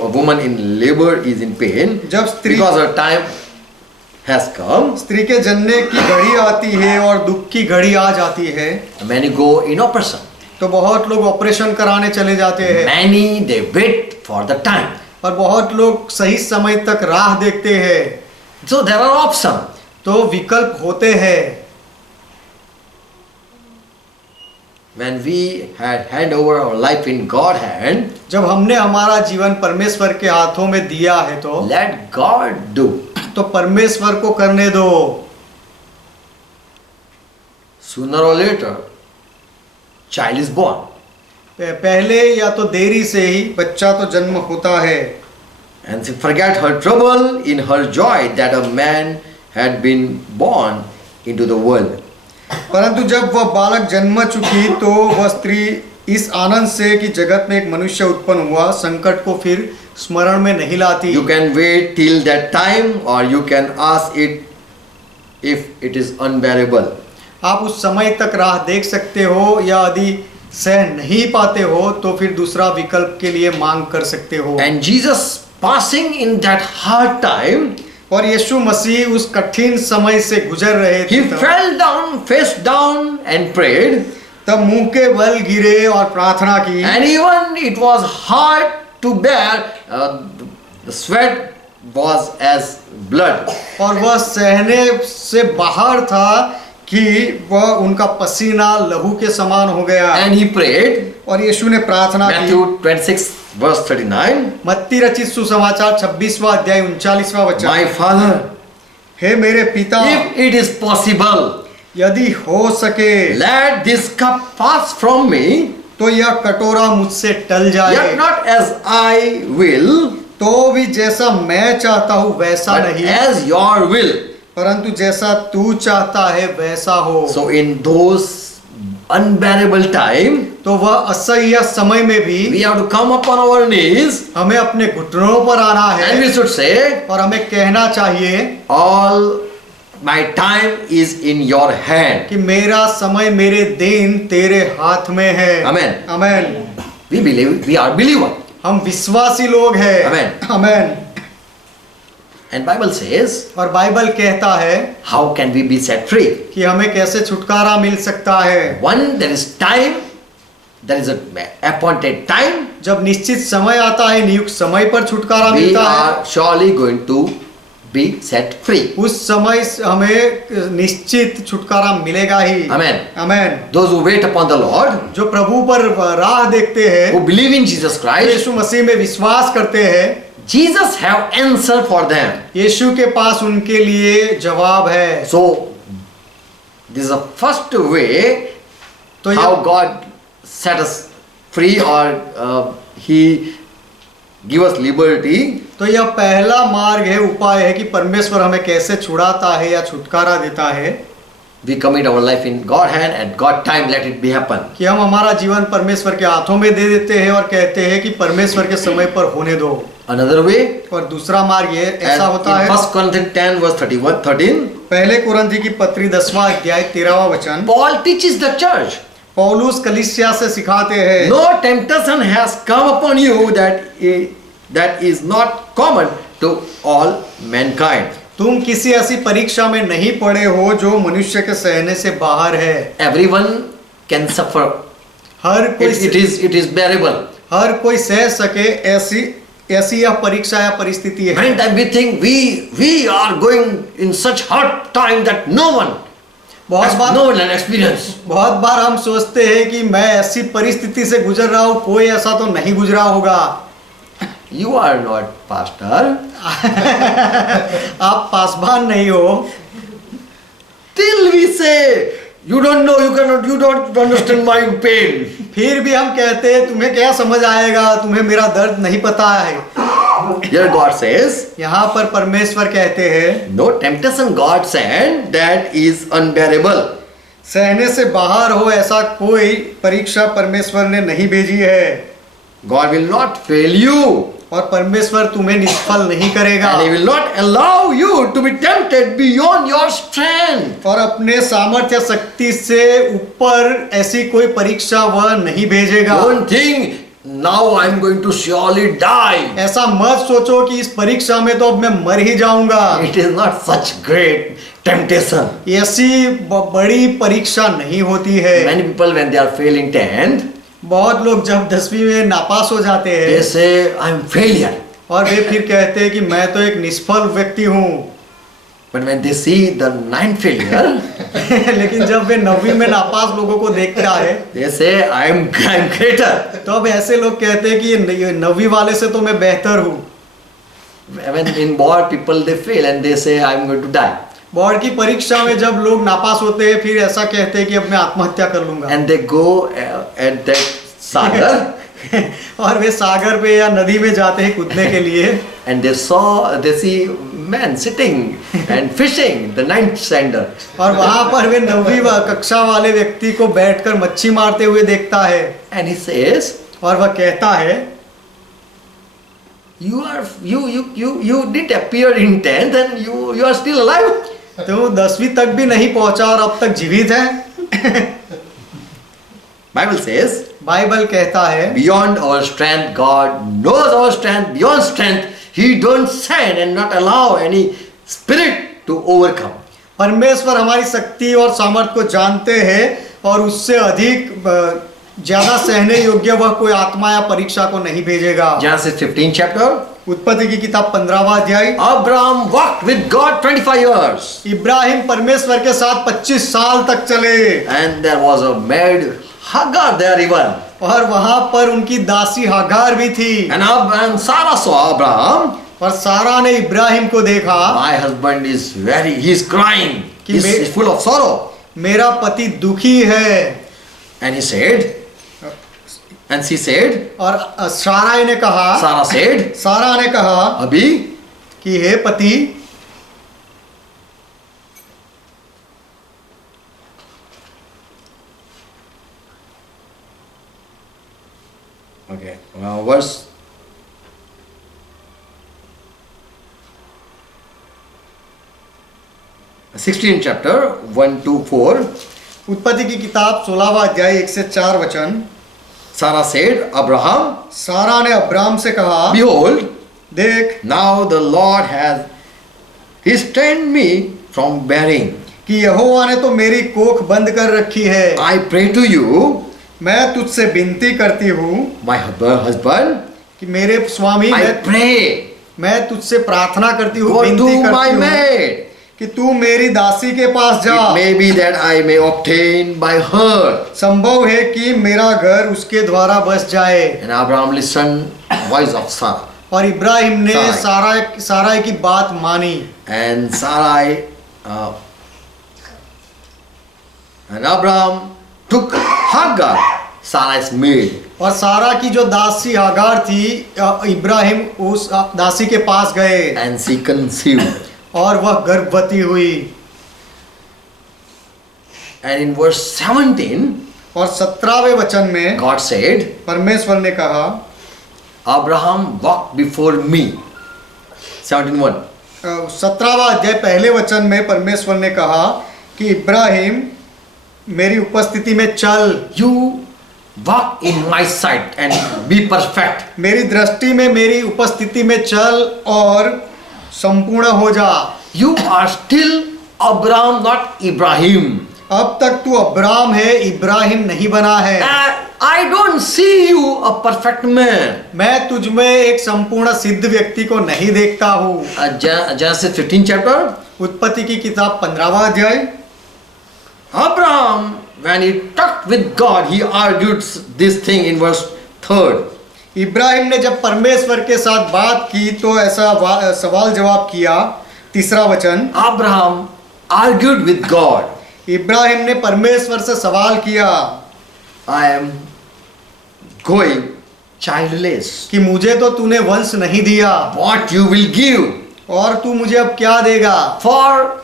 woman in labor is in pain जब स्त्री because her time has come. स्त्री के जन्ने की घड़ी आती है और दुख की घड़ी आ जाती है, Many go in operation. तो बहुत लोग ऑपरेशन कराने चले जाते हैं Many they wait for the time. और बहुत लोग सही समय तक राह देखते हैं। So there are options. तो विकल्प होते हैं। When we had hand over our life in God's hand, जब हमने हमारा जीवन परमेश्वर के हाथों में दिया है तो let God do. परमेश्वर को करने दो। Sooner or later, child is born. पहले या तो देरी से ही बच्चा तो जन्म होता है। And she forget her trouble in her joy that a man had been born into the world. परंतु जब वह बालक जन्म चुकी तो वह स्त्री इस आनंद से कि जगत में एक मनुष्य उत्पन्न हुआ संकट को फिर स्मरण में नहीं लाती। You can wait till that time or you can ask it if it is unbearable. आप उस समय तक राह देख सकते हो या यदि सह नहीं पाते हो तो फिर दूसरा विकल्प के लिए मांग कर सकते हो। And Jesus passing in that hard time, और यीशु मसीह उस कठिन समय से गुजर रहे थे, he fell down, face down and prayed. तब मुंह के बल गिरे और प्रार्थना की। And even it was hard to bear, the sweat was as blood. और वह सहने से बाहर था कि वह उनका पसीना लहू के समान हो गया। And he prayed. और यीशु ने प्रार्थना की। Matthew 26 verse 39. मत्ती रचित सुसमाचार 26वां अध्याय 39वां वचन। My Father, हे मेरे पिता, if it is possible, यदि हो सके let this cup pass from me, तो यह कटोरा मुझसे टल जाए, yet not as I will, तो भी जैसा मैं चाहता हूँ वैसा but नहीं, as your will. परंतु जैसा तू चाहता है वैसा हो। So in those unbearable time, तो वह असह्य समय में भी we have to come upon our knees हमें अपने घुटनों पर आना and है we should say, और हमें कहना चाहिए all my time is in your hand. कि मेरा समय, मेरे दिन तेरे हाथ में है। Amen. Amen. We believe, we are believer. हम विश्वासी लोग हैं। आमेन। आमेन। And Bible says, और बाइबल कहता है how can we be set free? कि हमें कैसे छुटकारा मिल सकता है। One, there is time, there is a appointed time. जब निश्चित समय आता है, नियुक्त समय पर छुटकारा We मिलता है, are surely going to be set free. उस समय हमें निश्चित छुटकारा मिलेगा ही। Amen. Amen. Those who wait upon the Lord, जो प्रभु पर राह देखते हैं, who believe in Jesus Christ, यीशु मसीह में विश्वास करते हैं, Jesus have answer for them. यीशु के पास उनके लिए जवाब है। So, this is the first way तो how यह God set us free, or He give us liberty. तो यह पहला मार्ग है, उपाय है कि परमेश्वर हमें कैसे छुड़ाता है या छुटकारा देता है। We commit our life in God's hand, at God's time let it be happen. कि हम हमारा जीवन परमेश्वर के हाथों में दे देते हैं और कहते हैं कि परमेश्वर के समय पर होने दो। Another way, और दूसरा मार्ग ये as ऐसा in होता है, 1 Corinthians 10 verse 13, पहले कुरिन्थी की पत्री 10वां अध्याय 13वां वचन, Paul teaches the church, पौलुस कलीसिया से सिखाते हैं, no temptation has come upon you that is not common to all mankind. तुम किसी ऐसी परीक्षा में नहीं पड़े हो जो मनुष्य के सहने से बाहर है। Everyone can suffer. हर कोई It is bearable. हर कोई सह सके ऐसी यह परीक्षा या परिस्थिति है। Many times we think we are going in such hard time that no one has experienced. बहुत बार हम सोचते हैं कि मैं ऐसी परिस्थिति से गुजर रहा हूँ, कोई ऐसा तो नहीं गुजरा होगा। You are not pastor. आप पासवान नहीं हो। Till we say, you don't know, you don't understand my pain. फिर भी हम कहते हैं तुम्हें क्या समझ आएगा, तुम्हें मेरा दर्द नहीं पता है। Here God says, यहाँ पर परमेश्वर कहते हैं, no temptation God sent that is unbearable. सहने से बाहर हो ऐसा कोई परीक्षा परमेश्वर ने नहीं भेजी है। God will not fail you. और परमेश्वर तुम्हें निष्फल नहीं करेगा। And He will not allow you to be tempted beyond your strength. और अपने सामर्थ्य शक्ति से ऊपर ऐसी कोई परीक्षा वह नहीं भेजेगा। Don't think, now I am going to surely die. ऐसा मत सोचो कि इस परीक्षा में तो अब मैं मर ही जाऊंगा। It is not such great temptation. ऐसी बड़ी परीक्षा नहीं होती है। Many people when they are failing 10th, बहुत लोग जब 10वीं में नापास हो जाते they हैं say I am failure. और वे फिर कहते हैं कि मैं तो एक निष्फल व्यक्ति हूँ। But when they see the 9th failure, लेकिन जब वे 9वीं में नापास लोगों को देखता है they say I am greater. तो अब ऐसे लोग कहते हैं कि ये 9वीं वाले से तो मैं बेहतर हूँ। When in board people they fail and they say I am going to die. Board की परीक्षा में जब लोग नापास होते हैं फिर ऐसा कहते हैं कि अब मैं आत्महत्या कर लूंगा। And they go at that sagar और वे सागर पे या नदी में जाते हैं कूदने के लिए and they see men sitting and fishing, the 9th standard. और वहां पर वे 9वीं कक्षा वाले व्यक्ति को बैठकर मच्छी मारते हुए देखता है And he says, और वह कहता है you did appear in 10th and you are still alive. तो 10वीं तक भी नहीं पहुंचा और अब तक जीवित है। Bible says, बाइबल कहता है beyond our strength, God knows our strength, beyond strength, He don't send and not allow any spirit to overcome. परमेश्वर हमारी शक्ति और सामर्थ्य को जानते हैं और उससे अधिक ज्यादा सहने योग्य वह कोई आत्मा या परीक्षा को नहीं भेजेगा। Genesis 15 chapter. उत्पत्ति की किताब 15वां अध्याय। Abraham walked with God 25 years. Ibrahim परमेश्वर के साथ 25 साल तक चले। And there was a maid Hagar there even. और वहां पर उनकी दासी हागार भी थी। And Sarah saw Abraham. और सारा ने इब्राहिम को देखा। My husband is he is crying. कि He's full of sorrow. मेरा पति दुखी है। And he said, and she said, और साराई ने कहा, Sarah said, सारा ने कहा अभी कि हे पति, okay, verse 16 chapter 1 to 4. उत्पत्ति की किताब 16वां अध्याय 1 से 4 वचन। Sarah said, Abraham, सारा ने अब्राम से कहा, behold, देख now the Lord has restrained me from bearing. कि यहोवा ने तो मेरी कोख बंद कर रखी है। I pray to you, मैं तुझसे विनती करती हूँ my husband, कि मेरे स्वामी, I pray, मैं तुझसे प्रार्थना करती हूँ, go विनती to my करती हूँ maid. कि तू मेरी दासी के पास जा। It may be that I may obtain by her. संभव है कि मेरा घर उसके द्वारा बस जाए। And Abraham listened voice of Sarah. और इब्राहिम ने साराई। साराई की बात मानी। And Sarai, and Abraham took Hagar, Sarai's maid. और सारा की जो दासी हागार थी, इब्राहिम उस दासी के पास गए And she conceived. और वह गर्भवती हुई। And in verse 17, और 17वें वचन में God said, परमेश्वर ने कहा, Abraham walked before me. 17:1. 17वां अध्याय पहले वचन में परमेश्वर ने कहा कि इब्राहिम मेरी उपस्थिति में चल, You walk in my sight and be perfect. मेरी दृष्टि में मेरी उपस्थिति में चल और संपूर्ण हो जा। You are still Abraham, not Ibrahim. अब तक तू अब्राम है, इब्राहिम नहीं बना है। I don't see you a perfect man. मैं तुझ में एक संपूर्ण सिद्ध व्यक्ति को नहीं देखता हूँ। Genesis 15 chapter. उत्पत्ति की किताब 15वां अध्याय। Abraham, when he talked with God, he argued this thing in verse 3. Ibrahim ने जब परमेश्वर के साथ बात की तो ऐसा सवाल जवाब किया। 3रा वचन, Abraham argued with God. Ibrahim ने परमेश्वर से सवाल किया, I am going childless. कि मुझे तो तूने वंश नहीं दिया, What you will give? और तू मुझे अब क्या देगा? For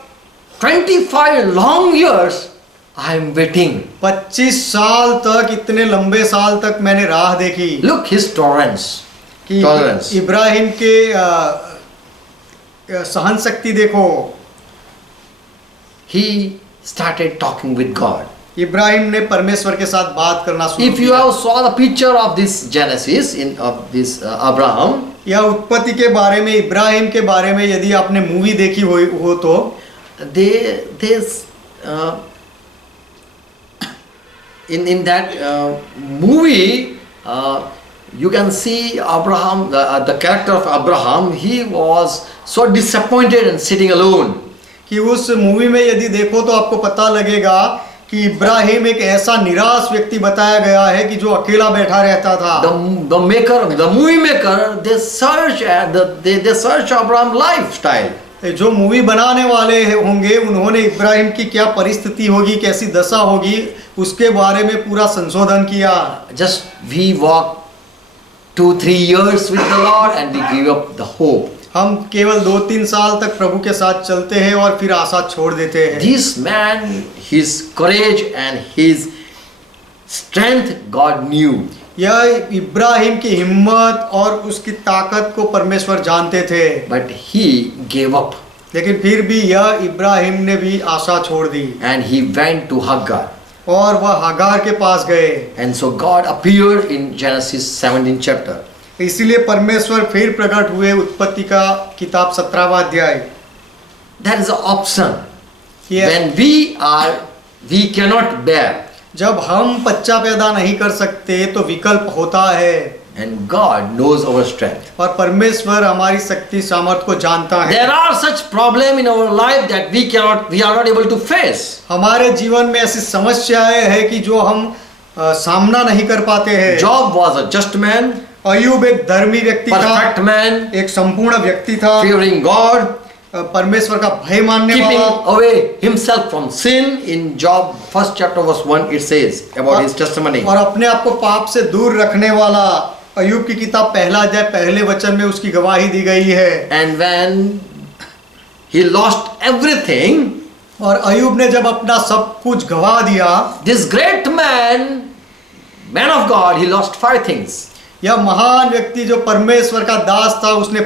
25 long years, I am waiting. 25 साल तक, इतने लंबे साल तक मैंने राह देखी। Look his tolerance. कि Tolerance. इब्राहिम के सहन शक्ति देखो। He started talking with God. Ibrahim ने परमेश्वर के साथ बात करना शुरू If you किया। have saw the picture of this Genesis of this Abraham, या उत्पत्ति के बारे में, इब्राहिम के बारे में यदि आपने मूवी देखी हो तो they in that movie you can see Abraham, the character of Abraham. He was so disappointed and sitting alone. कि उस मूवी में यदि देखो तो आपको पता लगेगा कि इब्राहिम एक ऐसा निराश व्यक्ति बताया गया है कि जो अकेला बैठा रहता था। The movie maker, they search Abraham lifestyle. जो मूवी बनाने वाले होंगे उन्होंने इब्राहिम की क्या परिस्थिति होगी, कैसी दशा होगी, उसके बारे में पूरा संशोधन किया। Just we walk 2-3 years with the Lord and we give up the hope. हम केवल 2-3 साल तक प्रभु के साथ चलते हैं और फिर आशा छोड़ देते हैं। This man, his courage and his strength, God knew. यह इब्राहिम की हिम्मत और उसकी ताकत को परमेश्वर जानते थे। But he gave up. लेकिन फिर भी यह इब्राहिम ने भी आशा छोड़ दी And he went to Hagar. और वह हागार के पास गए। And so God appeared in Genesis 17 chapter. इसीलिए परमेश्वर फिर प्रकट हुए उत्पत्ति का किताब 17वां अध्याय। That is an option. Yes. When we cannot bear. जब हम बच्चा पैदा नहीं कर सकते तो विकल्प होता है। And God knows our strength. और परमेश्वर हमारी शक्ति सामर्थ को जानता है। There are such problems in our life that we are not able to face. हमारे जीवन में ऐसी समस्याएं हैं कि जो हम सामना नहीं कर पाते हैं। Job was a just man. अय्यूब एक धर्मी व्यक्ति था, Perfect man. एक संपूर्ण व्यक्ति था, Fearing God. परमेश्वर का भय मानने keeping वाला, away himself from sin. In Job 1st chapter verse 1 it says about his testimony. और अपने आप को पाप से दूर रखने वाला। अय्यूब की किताब पहला अध्याय पहले वचन में उसकी गवाही दी गई है। And when he lost everything, और अय्यूब ने जब अपना सब कुछ गवा दिया, this great man of God, he lost 5 things. यह महान व्यक्ति जो परमेश्वर का दास था, उसने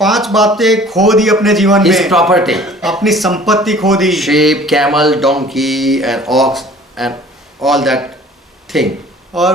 पांच बातें खो दी अपने जीवन His में। property, अपनी संपत्ति खो दी, sheep, camel, donkey and ox and all that thing. और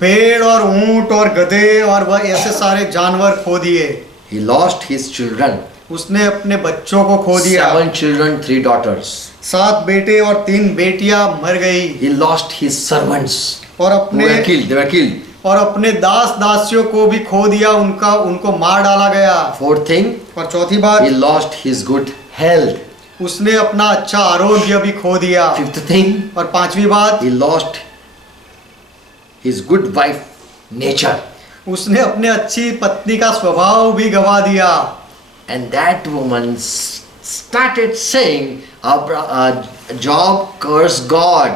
भेड़ और ऊंट और गधे और वह ऐसे सारे जानवर खो दिए। He lost his children. उसने अपने बच्चों को खो दिया। 7 children, 3 daughters. 7 बेटे और 3 बेटियां मर गई। He lost his servants. और They were killed. और अपने दास दासियों को भी खो दिया, उनको मार डाला गया। 4th thing, और चौथी बात, he lost his good health. उसने अपना अच्छा आरोग्य भी खो दिया। 5th thing, और पांचवी बात, he lost his good wife nature. उसने अपने अच्छी पत्नी का स्वभाव भी गवा दिया। And that woman started saying, Job cursed God.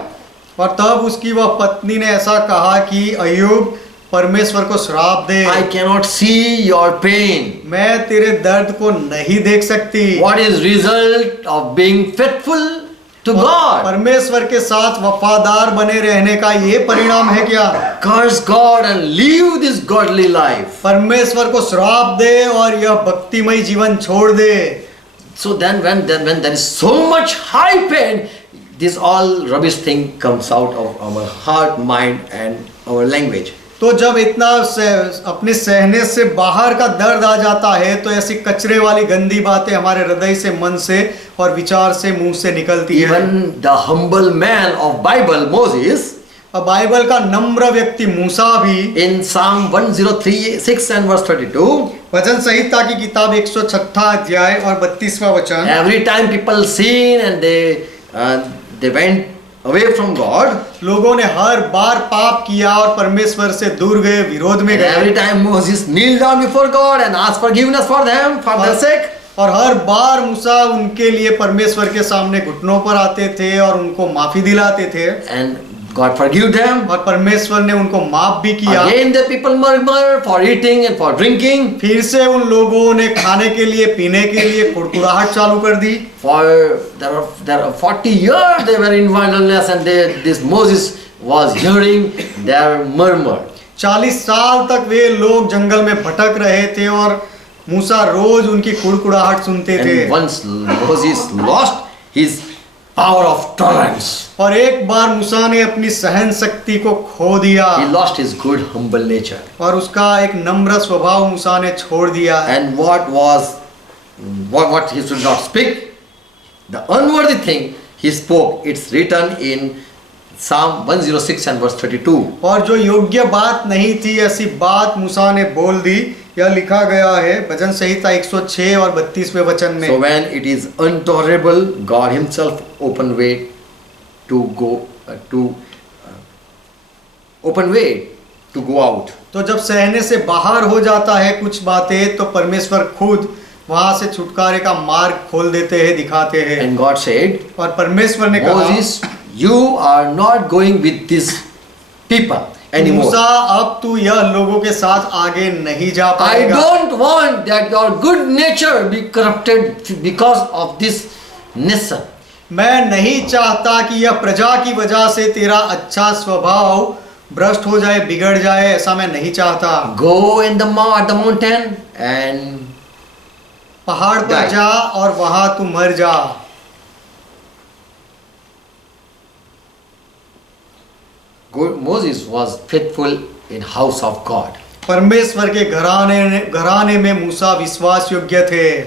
और तब उसकी वह पत्नी ने ऐसा कहा कि अय्यूब परमेश्वर को श्राप दे। I cannot see your pain. मैं तेरे दर्द को नहीं देख सकती। What is result of being faithful to God? परमेश्वर के साथ वफादार बने रहने का ये परिणाम है क्या? Curse God and live this godly life. परमेश्वर को श्राप दे और यह भक्तिमय जीवन छोड़ दे। So then when there is so much high pain, this all rubbish thing comes out of our heart, mind and our language. तो जब इतना अपने सहने से बाहर का दर्द आ जाता है, तो ऐसी कचरे वाली गंदी बातें हमारे हृदय से, मन से और विचार से, मुंह से निकलती है। Even the humble man of Bible, Moses, अब बाइबल का नम्र व्यक्ति मूसा भी in Psalm 103:6 and verse 32, वचन संहिता की किताब 106 अध्याय और 32वां वचन, every time people sin and they went away from God, लोगों ने हर बार पाप किया और परमेश्वर से दूर गए, विरोध में and गए। every time Moses kneeled down before God and asked forgiveness for them, for their sake, और हर बार मूसा उनके लिए परमेश्वर के सामने घुटनों पर आते थे और उनको माफी दिलाते थे, and God forgave them. और परमेश्वर ने उनको माफ भी किया। Again the people murmur for eating and for drinking. फिर से उन लोगों ने खाने के लिए, पीने के लिए कुड़कुड़ाहट चालू कर दी। For there are 40 years they were in wilderness and this Moses was hearing their murmur. 40 साल तक वे लोग जंगल में भटक रहे थे और मूसा रोज उनकी कुड़कुड़ाहट सुनते थे। And once Moses lost his power of tolerance. और एक बार मूसा ने अपनी सहन शक्ति को खो दिया। He lost his good humble nature. और उसका एक नम्र स्वभाव मूसा ने छोड़ दिया। And what he should not speak, the unworthy thing he spoke. It's written in Psalm 106 and verse 32. और जो योग्य बात नहीं थी, ऐसी बात मूसा ने बोल दी, यह लिखा गया है भजन संहिता 106 और 32वें वचन में। So when it is intolerable, God Himself open way to go out. तो जब सहने से बाहर हो जाता है कुछ बातें, तो परमेश्वर खुद वहां से छुटकारे का मार्ग खोल देते हैं, दिखाते हैं। And God said, और परमेश्वर ने कहा, Moses, you are not going with these people anymore. मूसा, अब तू यह लोगों के साथ आगे नहीं जा I पाएगा। don't want that your good nature be corrupted because of this nation. मैं नहीं चाहता कि यह प्रजा की वजह से तेरा अच्छा स्वभाव भ्रष्ट हो जाए, बिगड़ जाए, ऐसा मैं नहीं चाहता। Go in the mountain and पहाड़ पर die. जा और वहां तू मर जा। Moses was faithful in house of God. परमेश्वर के घराने में मूसा विश्वास योग्य थे।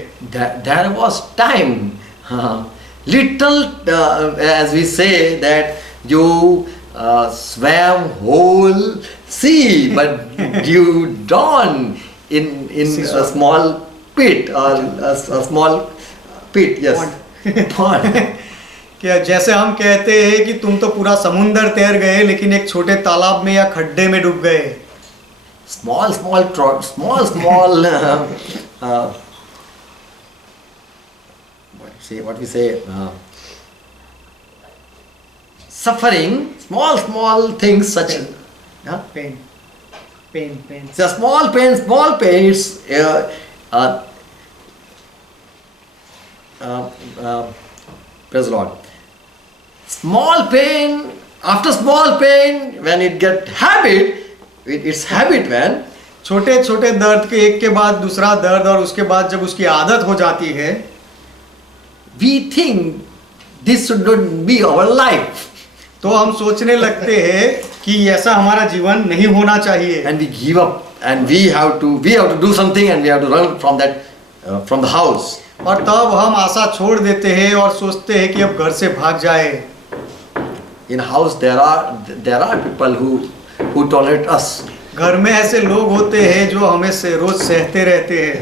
There was time, little as we say that you swam whole sea, but you drown in a small pit or a small pit, yes, pond. क्या जैसे हम कहते हैं कि तुम तो पूरा समुंदर तैर गए, लेकिन एक छोटे तालाब में या खड्डे में डूब गए। Small what we say, suffering, small things such. Huh? Pen It's a small pain. It's praise the Lord. Small pain. After small pain, when it get habit, it's habit when. छोटे छोटे दर्द के एक के बाद दूसरा दर्द, और उसके बाद जब उसकी आदत हो जाती है, We think this should not be our life, तो हम सोचने लगते हैं कि ऐसा हमारा जीवन नहीं होना चाहिए, and we give up, and we have to do something, and we have to run from that from the house. और तब हम आशा छोड़ देते हैं और सोचते हैं कि अब घर से भाग जाए. In house there are people who tolerate us. घर में ऐसे लोग होते हैं जो हमें से रोज सहते रहते हैं.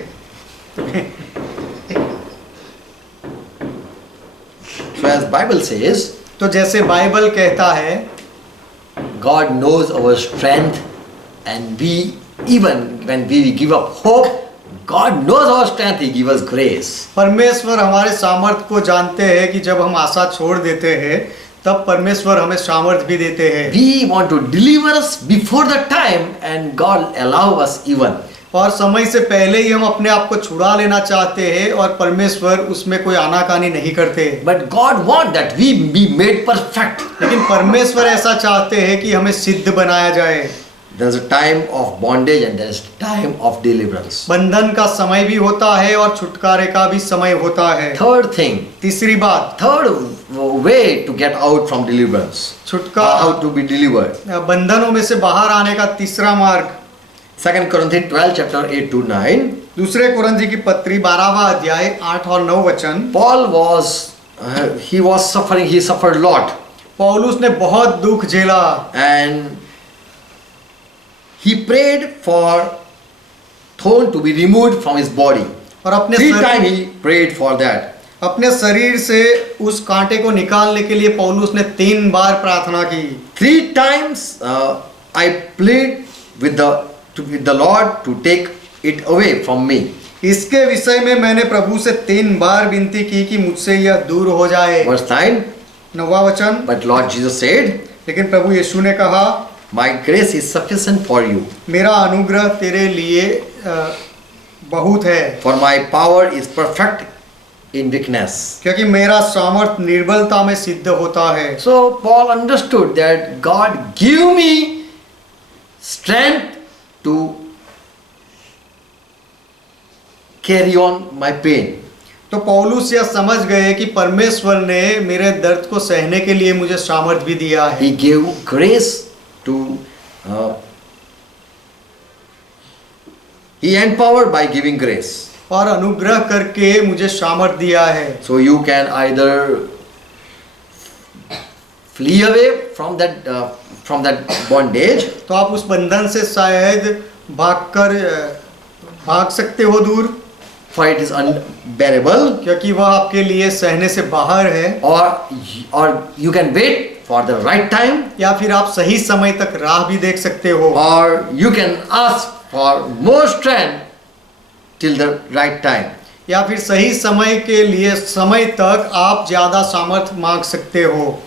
So as Bible says, तो जैसे बाइबल कहता है, God knows our strength, and we, even when we give up hope, God knows our strength, He gives us grace. परमेश्वर हमारे सामर्थ्य को जानते हैं कि जब हम आशा छोड़ देते हैं तब परमेश्वर हमें सामर्थ्य भी देते हैं. We want to deliver us before the time, and God allow us even. और समय से पहले ही हम अपने आप को छुड़ा लेना चाहते हैं और परमेश्वर उसमें कोई आनाकानी नहीं करते. But God want that we be made perfect. लेकिन परमेश्वर ऐसा चाहते हैं कि हमें सिद्ध बनाया जाए. There is a time of bondage and there is time of deliverance. बंधन का समय भी होता है और छुटकारे का भी समय होता है. Third thing, तीसरी बात, third way to get out from deliverance. How to be delivered. बंधनों में से बाहर आने का तीसरा मार्ग, 2 Corinthians 12 chapter 8 to 9. दूसरे कुरिन्थी की पत्री 12वां अध्याय 8 और 9 वचन. Paul he was suffering, he suffered a lot, पौलुस ने बहुत दुख झेला and he prayed for thorn to be removed from his body. और अपने 3 times he prayed for that. अपने शरीर से उस कांटे को निकालने के लिए पौलुस ने 3 बार प्रार्थना की. 3 times I plead with the Lord to take it away from me. इसके विषय में मैंने प्रभु से 3 बार विनती की कि मुझसे यह दूर हो जाए. Verse 9. 9वां वचन. But Lord Jesus said, लेकिन प्रभु यीशु ने कहा, My grace is sufficient for you, मेरा अनुग्रह तेरे लिए बहुत है, for my power is perfect in weakness. क्योंकि मेरा सामर्थ निर्बलता में सिद्ध होता है. So Paul understood that God give me strength to carry on my pain. तो पौलुस यह समझ गए कि परमेश्वर ने मेरे दर्द को सहने के लिए मुझे सामर्थ भी दिया है. He gave grace to He empowered by giving grace. और अनुग्रह करके मुझे सामर्थ दिया है. So you can either flee away from that bondage, तो आप उस बंधन से शायद भाग सकते हो दूर, for it is unbearable, क्योंकि वह आपके लिए सहने से बाहर है, or you can wait for the right time, या फिर आप सही समय तक राह भी देख सकते हो, or you can ask for more strength till the right time. या फिर सही समय के लिए समय तक आप ज्यादा सामर्थ्य मांग सकते हो.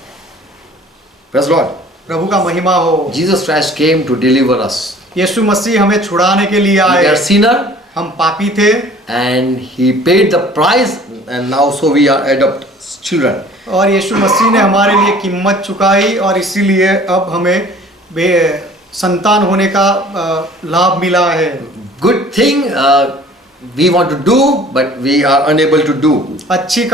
Praise the Lord. प्रभु का महिमा हो. Jesus Christ came to deliver us. यीशु मसीह हमें छुड़ाने के लिए We आए. are sinner, हम पापी थे and He paid the price, and now so we are adopted children. और यीशु मसीह ने हमारे लिए कीमत चुकाई और इसीलिए अब हमें संतान होने का लाभ मिला है. Good thing we want to do, but we are unable to do. अच्छी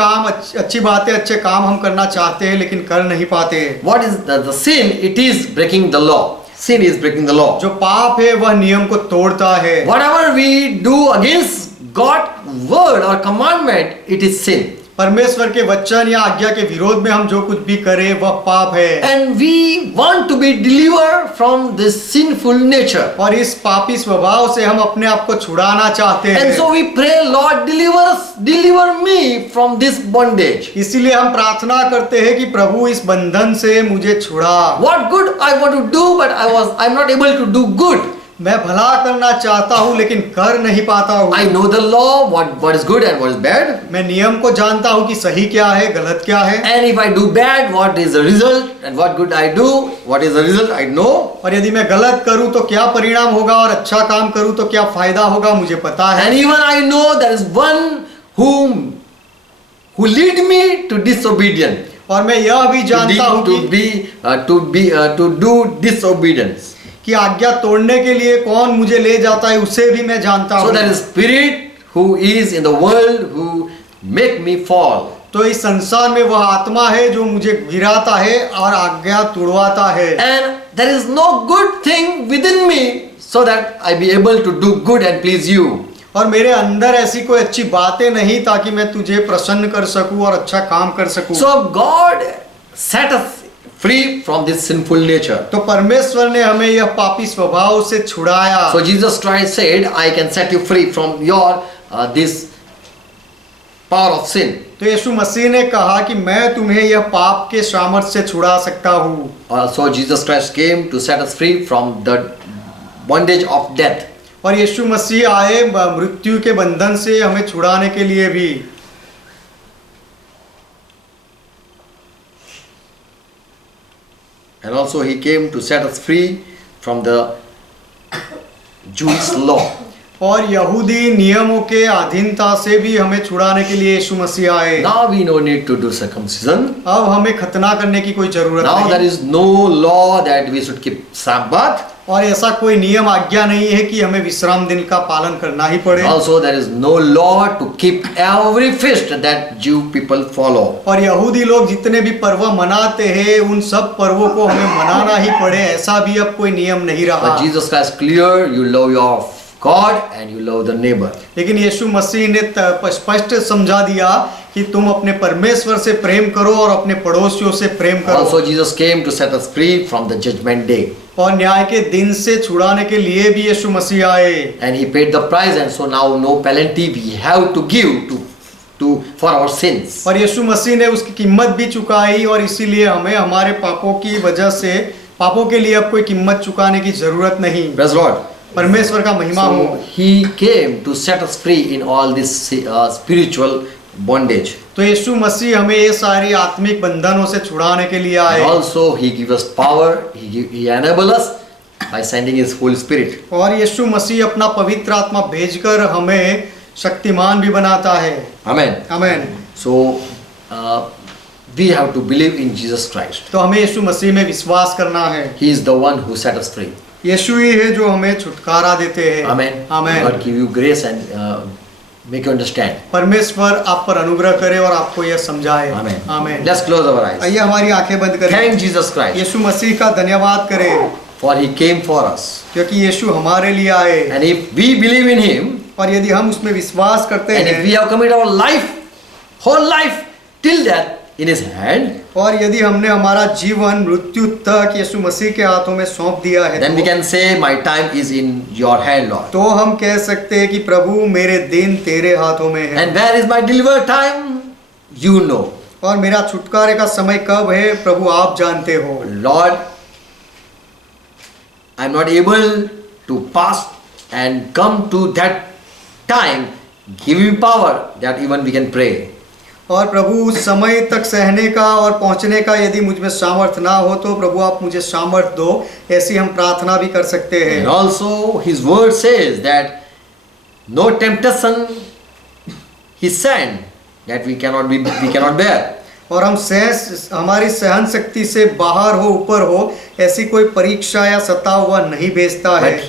बातें, अच्छे काम हम करना चाहते हैं लेकिन कर नहीं पाते. What is the sin? It is breaking the law. Sin is breaking the law. जो पाप है वह नियम को तोड़ता है. Whatever we do against God's word or commandment, it is sin. परमेश्वर के वचन या आज्ञा के विरोध में हम जो कुछ भी करें वह पाप है. And we want to be delivered from this sinful nature. और इस पापी स्वभाव से हम अपने आप को छुड़ाना चाहते हैं. And so we pray, Lord, deliver me from this bondage. इसीलिए हम प्रार्थना करते हैं कि प्रभु इस बंधन से मुझे छुड़ा. What good I want to do, but I'm not able to do good. मैं भला करना चाहता हूँ लेकिन कर नहीं पाता हूँ। I know the law, what is good and what is bad. मैं नियम को जानता हूँ कि सही क्या है गलत क्या है, And if I do bad, what is the result? And what good I do, what is the result? I know. और यदि मैं गलत करूँ तो क्या परिणाम होगा और अच्छा काम करूँ तो क्या फायदा होगा मुझे पता है। And even I know there is one who lead me to disobedience. और मैं यह भी जानता हूँ to do disobedience. कि आज्ञा तोड़ने के लिए कौन मुझे ले जाता है उसे भी मैं जानता So हूँ। there is spirit who is in the world who make me fall. तो इस संसार में वह आत्मा है जो मुझे गिराता है और आज्ञा तोड़वाता है। And there is no good thing within me so that I be able to do good and please you. और मेरे अंदर ऐसी कोई अच्छी बातें नहीं ताकि मैं तुझे प्रसन्न कर सकूं और अच्छा काम कर सकूं। So God set us free from this sinful nature. तो परमेश्वर ने हमें यह पापी स्वभाव से छुड़ाया। So Jesus Christ said, I can set you free from your this power of sin. तो यीशु मसीह ने कहा कि मैं तुम्हें यह पाप के सामर्थ्य से छुड़ा सकता हूँ। So Jesus Christ came to set us free from the bondage of death. और यीशु मसीह आए मृत्यु के बंधन से हमें छुड़ाने के लिए भी। And also he came to set us free from the Jewish law. और यहूदी नियमों के अधीनता से भी हमें छुड़ाने के लिए यीशु मसीह आए। Now we no need to do circumcision. अब हमें खतना करने की कोई जरूरत Now नहीं। there is no law that we should keep Sabbath. और ऐसा कोई नियम आज्ञा नहीं है कि हमें विश्राम दिन का पालन करना ही पड़े। Also there is no law to keep every feast that Jew people follow. और यहूदी लोग जितने भी पर्व मनाते हैं उन सब पर्वों को हमें मनाना ही पड़े, ऐसा भी अब कोई नियम नहीं रहा। But Jesus Christ clear, you love your God and you love the neighbor. लेकिन यीशु मसीह ने स्पष्ट समझा दिया कि तुम अपने परमेश्वर से प्रेम करो और अपने पड़ोसियों से प्रेम करो। Also Jesus came to set us free from the judgment day. और न्याय के दिन से छुड़ाने के लिए भी यीशु मसीह आए। And he paid the price, and so now no penalty we have to give for our sins. और यीशु मसीह ने उसकी कीमत भी चुकाई और इसीलिए हमें हमारे पापों की वजह से पापों के लिए अब कोई कीमत चुकाने की जरूरत नहीं। Praise Lord. परमेश्वर का महिमा हो। So he came to set us free in all this spiritual bondage. तो यीशु मसीह हमें ये सारी आत्मिक बंधनों से छुड़ाने के लिए And आए। also he give us power. He enable us by sending his Holy Spirit. और यीशु मसीह अपना पवित्र आत्मा भेजकर हमें शक्तिमान भी बनाता है। Amen. आमीन। So we have to believe in Jesus Christ. तो हमें यीशु मसीह में विश्वास करना है। He is the one who set us free. यीशु ही है जो हमें छुटकारा देते हैं। Amen. आमीन। God give you grace and make you understand. परमेश्वर आप पर अनुग्रह करे और आपको यह समझाए। Amen. आमीन। Let's close our eyes. आइए हमारी आंखें बंद करें। Thank Jesus Christ यीशु मसीह का धन्यवाद करें for he came for us. क्योंकि यीशु हमारे लिए आए। And if we believe in him, और यदि हम उसमें विश्वास करते and if we हैं have committed our life, whole life till death in his hand, और यदि हमने हमारा जीवन मृत्यु तक यीशु मसीह के हाथों में सौंप दिया है then we can say, my time is in your hand, Lord. तो हम कह सकते हैं कि प्रभु मेरे दिन तेरे हाथों में है। And where is my deliver time? You know. और मेरा छुटकारे का समय कब है प्रभु आप जानते हो। Lord, I am not able to pass and come to that time. Give me power that even we can pray. और प्रभु उस समय तक सहने का और पहुंचने का यदि मुझ में सामर्थ ना हो तो प्रभु आप मुझे सामर्थ दो, ऐसी हम प्रार्थना भी कर सकते हैं। And also his word says that no temptation he sent that we cannot bear. और हम हमारी सहन शक्ति से बाहर हो ऊपर हो ऐसी कोई परीक्षा या सताव हुआ नहीं भेजता है। But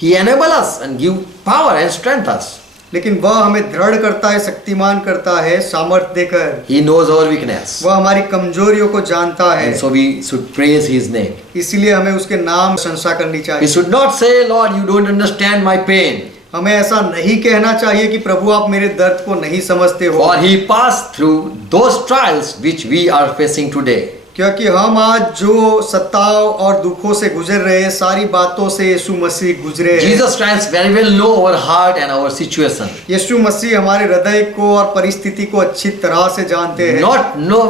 he enable us and give power and strength us. लेकिन वह हमें दृढ़ करता है, शक्तिमान करता है, सामर्थ देकर। He knows our weakness. वह हमारी कमजोरियों को जानता है। And so we should praise his name. इसीलिए हमें उसके नाम प्रशंसा करनी We चाहिए। should not say, Lord, you don't understand my pain. हमें ऐसा नहीं कहना चाहिए कि प्रभु आप मेरे दर्द को नहीं समझते हो। For he passed through those trials which we are facing today. क्योंकि हम आज जो सताव और दुखों से गुजर रहे हैं, सारी बातों से यीशु मसीह गुजरे हैं। Jesus Christ very well know our heart and our situation. यीशु मसीह हमारे हृदय को और परिस्थिति को अच्छी तरह से जानते हैं।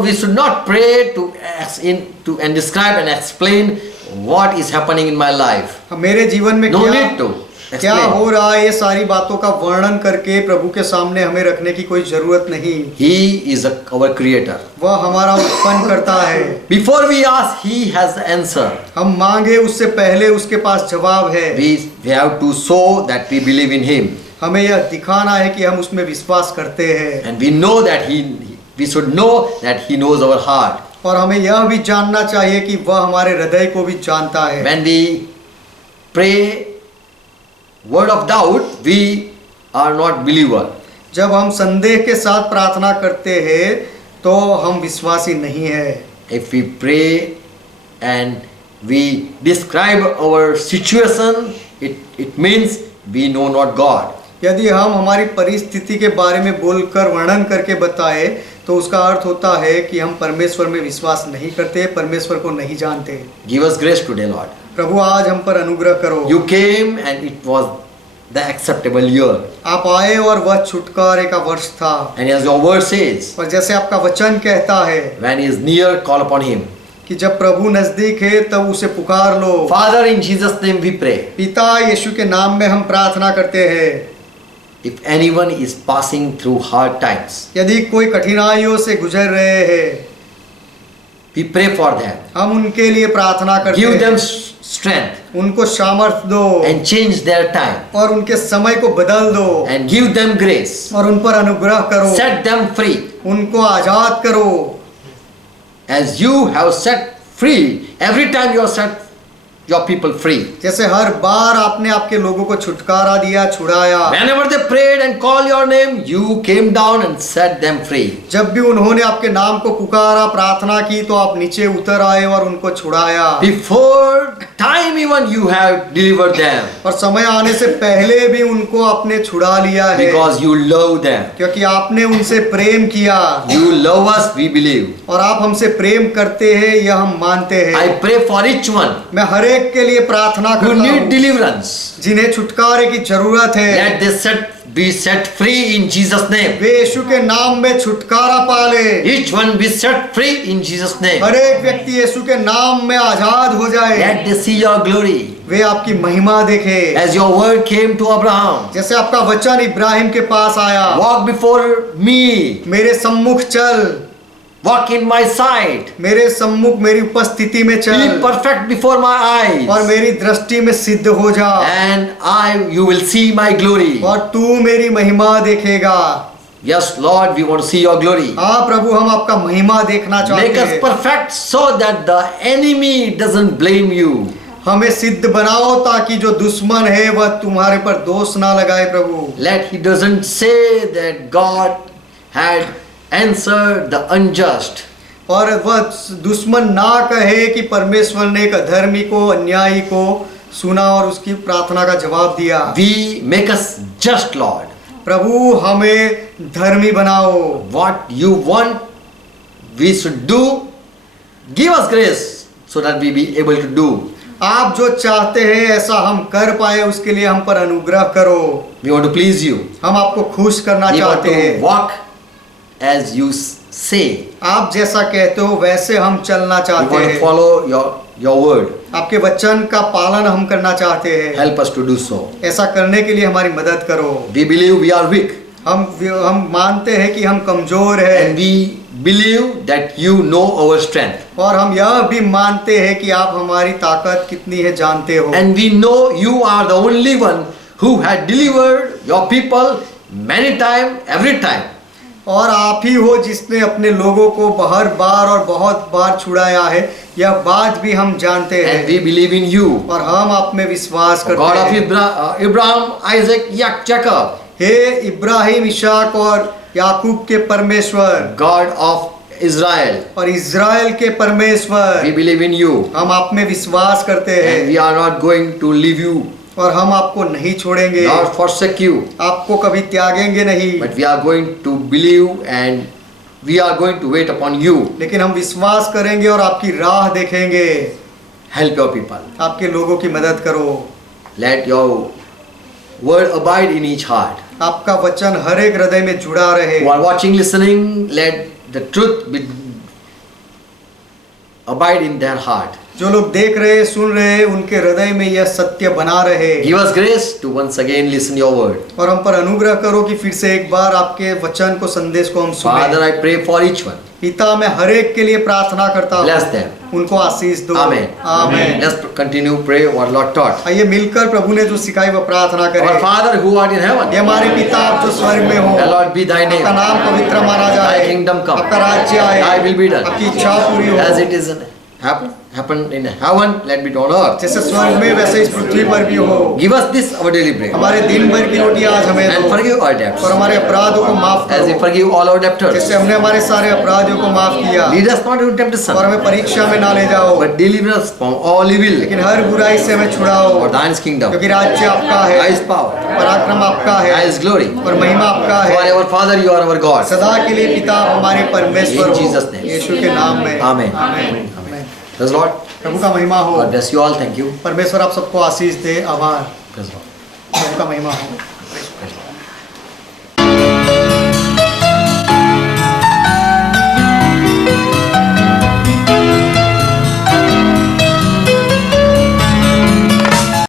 We should not pray to and describe and explain what is happening in my life. मेरे जीवन में No need to क्या explain. हो रहा है, ये सारी बातों का वर्णन करके प्रभु के सामने हमें रखने की कोई जरूरत नहीं। He is our creator. वह हमारा उत्पन्न करता है। Before we ask, he has the answer. हम मांगे उससे पहले उसके पास जवाब है। We have to show that we believe in him. हमें यह दिखाना है कि हम उसमें विश्वास करते हैं। And we know that we should know that he knows our heart. और हमें यह भी जानना चाहिए कि वह हमारे हृदय को भी जानता है। When we pray word of doubt, we are not believer. जब हम संदेह के साथ प्रार्थना करते हैं तो हम विश्वासी नहीं है। If we pray and we describe our situation, it means we know not God. यदि हम हमारी परिस्थिति के बारे में बोलकर वर्णन करके बताए तो उसका अर्थ होता है कि हम परमेश्वर में विश्वास नहीं करते, परमेश्वर को नहीं जानते। Give us grace today, Lord. प्रभु आज हम पर अनुग्रह करो। You came and it was the acceptable year. आप आए और वह छुटकारे का वर्ष था। And as your word says, और जैसे आपका वचन कहता है when he is near, call upon him. कि जब प्रभु नजदीक है तब उसे पुकार लो। Father, in Jesus' name we pray. पिता यीशु के नाम में हम प्रार्थना करते हैं। If anyone is passing through hard times, यदि कोई कठिनाइयों से गुजर रहे हैं we pray for them. हम उनके लिए प्रार्थना करते Give them हैं। strength उनको सामर्थ दो and change their time और उनके समय को बदल दो and give them grace. और उन पर अनुग्रह करो। Set them free उनको आजाद करो। as you have set free. Every time you have set your people free. जैसे हर बार आपने आपके लोगों को छुटकारा दिया, छुड़ाया। Whenever they prayed and called your name, you came down and set them free. जब भी उन्होंने आपके नाम को पुकारा, प्रार्थना की तो आप नीचे उतर आए और उनको छुड़ाया। Before time even you have delivered them और समय आने से पहले भी उनको आपने छुड़ा लिया है। because you love them. क्योंकि आपने उनसे प्रेम किया। You love us, we believe. और आप हमसे प्रेम करते हैं, यह हम मानते हैं। I pray for each one मैं हर एक के लिए प्रार्थना who करता need हूँ deliverance. जिन्हें छुटकारे की जरूरत है। Let they be set free in Jesus' name. वे यीशु के नाम में छुटकारा पाले। Each one be set free in Jesus' name. हर एक व्यक्ति यीशु के नाम में आजाद हो जाए। Let they see your glory. वे आपकी महिमा देखे। As your word came to Abraham, जैसे आपका वचन इब्राहिम के पास आया, walk before me, मेरे सम्मुख चल, walk in my sight, मेरे सम्मुख मेरी उपस्थिति में be चल perfect before my eyes, और मेरी दृष्टि में सिद्ध हो जा and you will see my glory. और तू मेरी महिमा देखेगा। Yes, Lord, we want to see your glory. हाँ प्रभु, हम आपका महिमा देखना चाहते Make us हैं। perfect so that the enemy doesn't blame you. हमें सिद्ध बनाओ ताकि जो दुश्मन है वह तुम्हारे पर दोष ना लगाए प्रभु। Let he doesn't say that God had answered the unjust. और वह दुश्मन ना कहे कि परमेश्वर ने एक अधर्मी को, अन्यायी को सुना और उसकी प्रार्थना का जवाब दिया। We make us just, Lord. प्रभु हमें धर्मी बनाओ। What you want we should do, give us grace so that we be able to do. आप जो चाहते हैं ऐसा हम कर पाए, उसके लिए हम पर अनुग्रह करो। We want to please you. हम आपको खुश करना We want चाहते to हैं। walk as you say. आप जैसा कहते हो वैसे हम चलना We चाहते want to हैं। follow your word. आपके वचन का पालन हम करना चाहते हैं। Help us to do so. ऐसा करने के लिए हमारी मदद करो। We believe we are weak हम मानते हैं कि हम कमजोर and हैं we believe that you know our strength. और हम यह भी मानते हैं कि आप हमारी ताकत कितनी है जानते हो। And we know you are the only one who had delivered your people many times, every time. और आप ही हो जिसने अपने लोगों को हर बार और बहुत बार छुड़ाया है, यह बात भी हम जानते And we हैं believe in you. और हम आप में विश्वास God करते of हैं। Abraham, Isaac, Jacob. हे इब्राहिम, इशाक और याकूब के परमेश्वर God of Israel. और इज़राइल के परमेश्वर, We believe in you. हम आप में विश्वास करते And हैं we are not going to leave you और हम आपको नहीं छोड़ेंगे, nor forsake you. आपको कभी त्यागेंगे नहीं। But we are going to believe and we are going to wait upon you. लेकिन हम विश्वास करेंगे और आपकी राह देखेंगे। Help your people. आपके लोगों की मदद करो। Let your word abide in each heart. आपका वचन हर एक हृदय में जुड़ा रहे। Who are watching, listening, let the truth be abide in their heart. जो लोग देख रहे सुन रहे उनके हृदय में यह सत्य बना रहे। Give us grace to once again listen your word. और हम पर अनुग्रह करो कि फिर से एक बार आपके वचन को संदेश को हम सुने। Father, I pray for each one. पिता मैं हर एक के लिए प्रार्थना करता हूँ, Bless them. उनको आशीष दो। Amen. आमीन। Let's continue pray what Lord taught. आइए मिलकर प्रभु ने जो सिखाई वह प्रार्थना Our करें। Father who art in heaven, ये हमारे पिता आप जो स्वर्ग में हो, hallowed be thy name. आपका नाम पवित्र माना जाए, Thy kingdom come. आपका राज्य आए, Thy will be done. आपकी इच्छा पूरी हो, As it is in happen in heaven, let be done on earth. जैसे स्वर्ग में वैसे इस पृथ्वी पर भी हो। Give us this our daily bread. हमारे दिन भर की रोटी आज हमें And दो forgive our debts, और हमारे अपराधों को माफ as we करो forgive all our debtors. जैसे हमने हमारे सारे अपराधियों को माफ किया। Lead us not into और temptation, हमें परीक्षा में ना ले जाओ, but deliver us from all evil. लेकिन हर बुराई से हमें छुड़ाओ, For thine is kingdom, क्योंकि राज्य आपका है, thy is power, पराक्रम आपका thy है is glory. और महिमा आपका है। For our Father, you are our God. सदा के लिए पिता आप हमारे परमेश्वर In हो, Jesus' name. यीशु के नाम में। Amen. आमीन। Praise the Lord. प्रभु का महिमा हो। God bless you all. Thank you. परमेश्वर आप सबको आशीष दे। आभार। Praise the Lord. प्रभु का महिमा हो। Praise the Lord.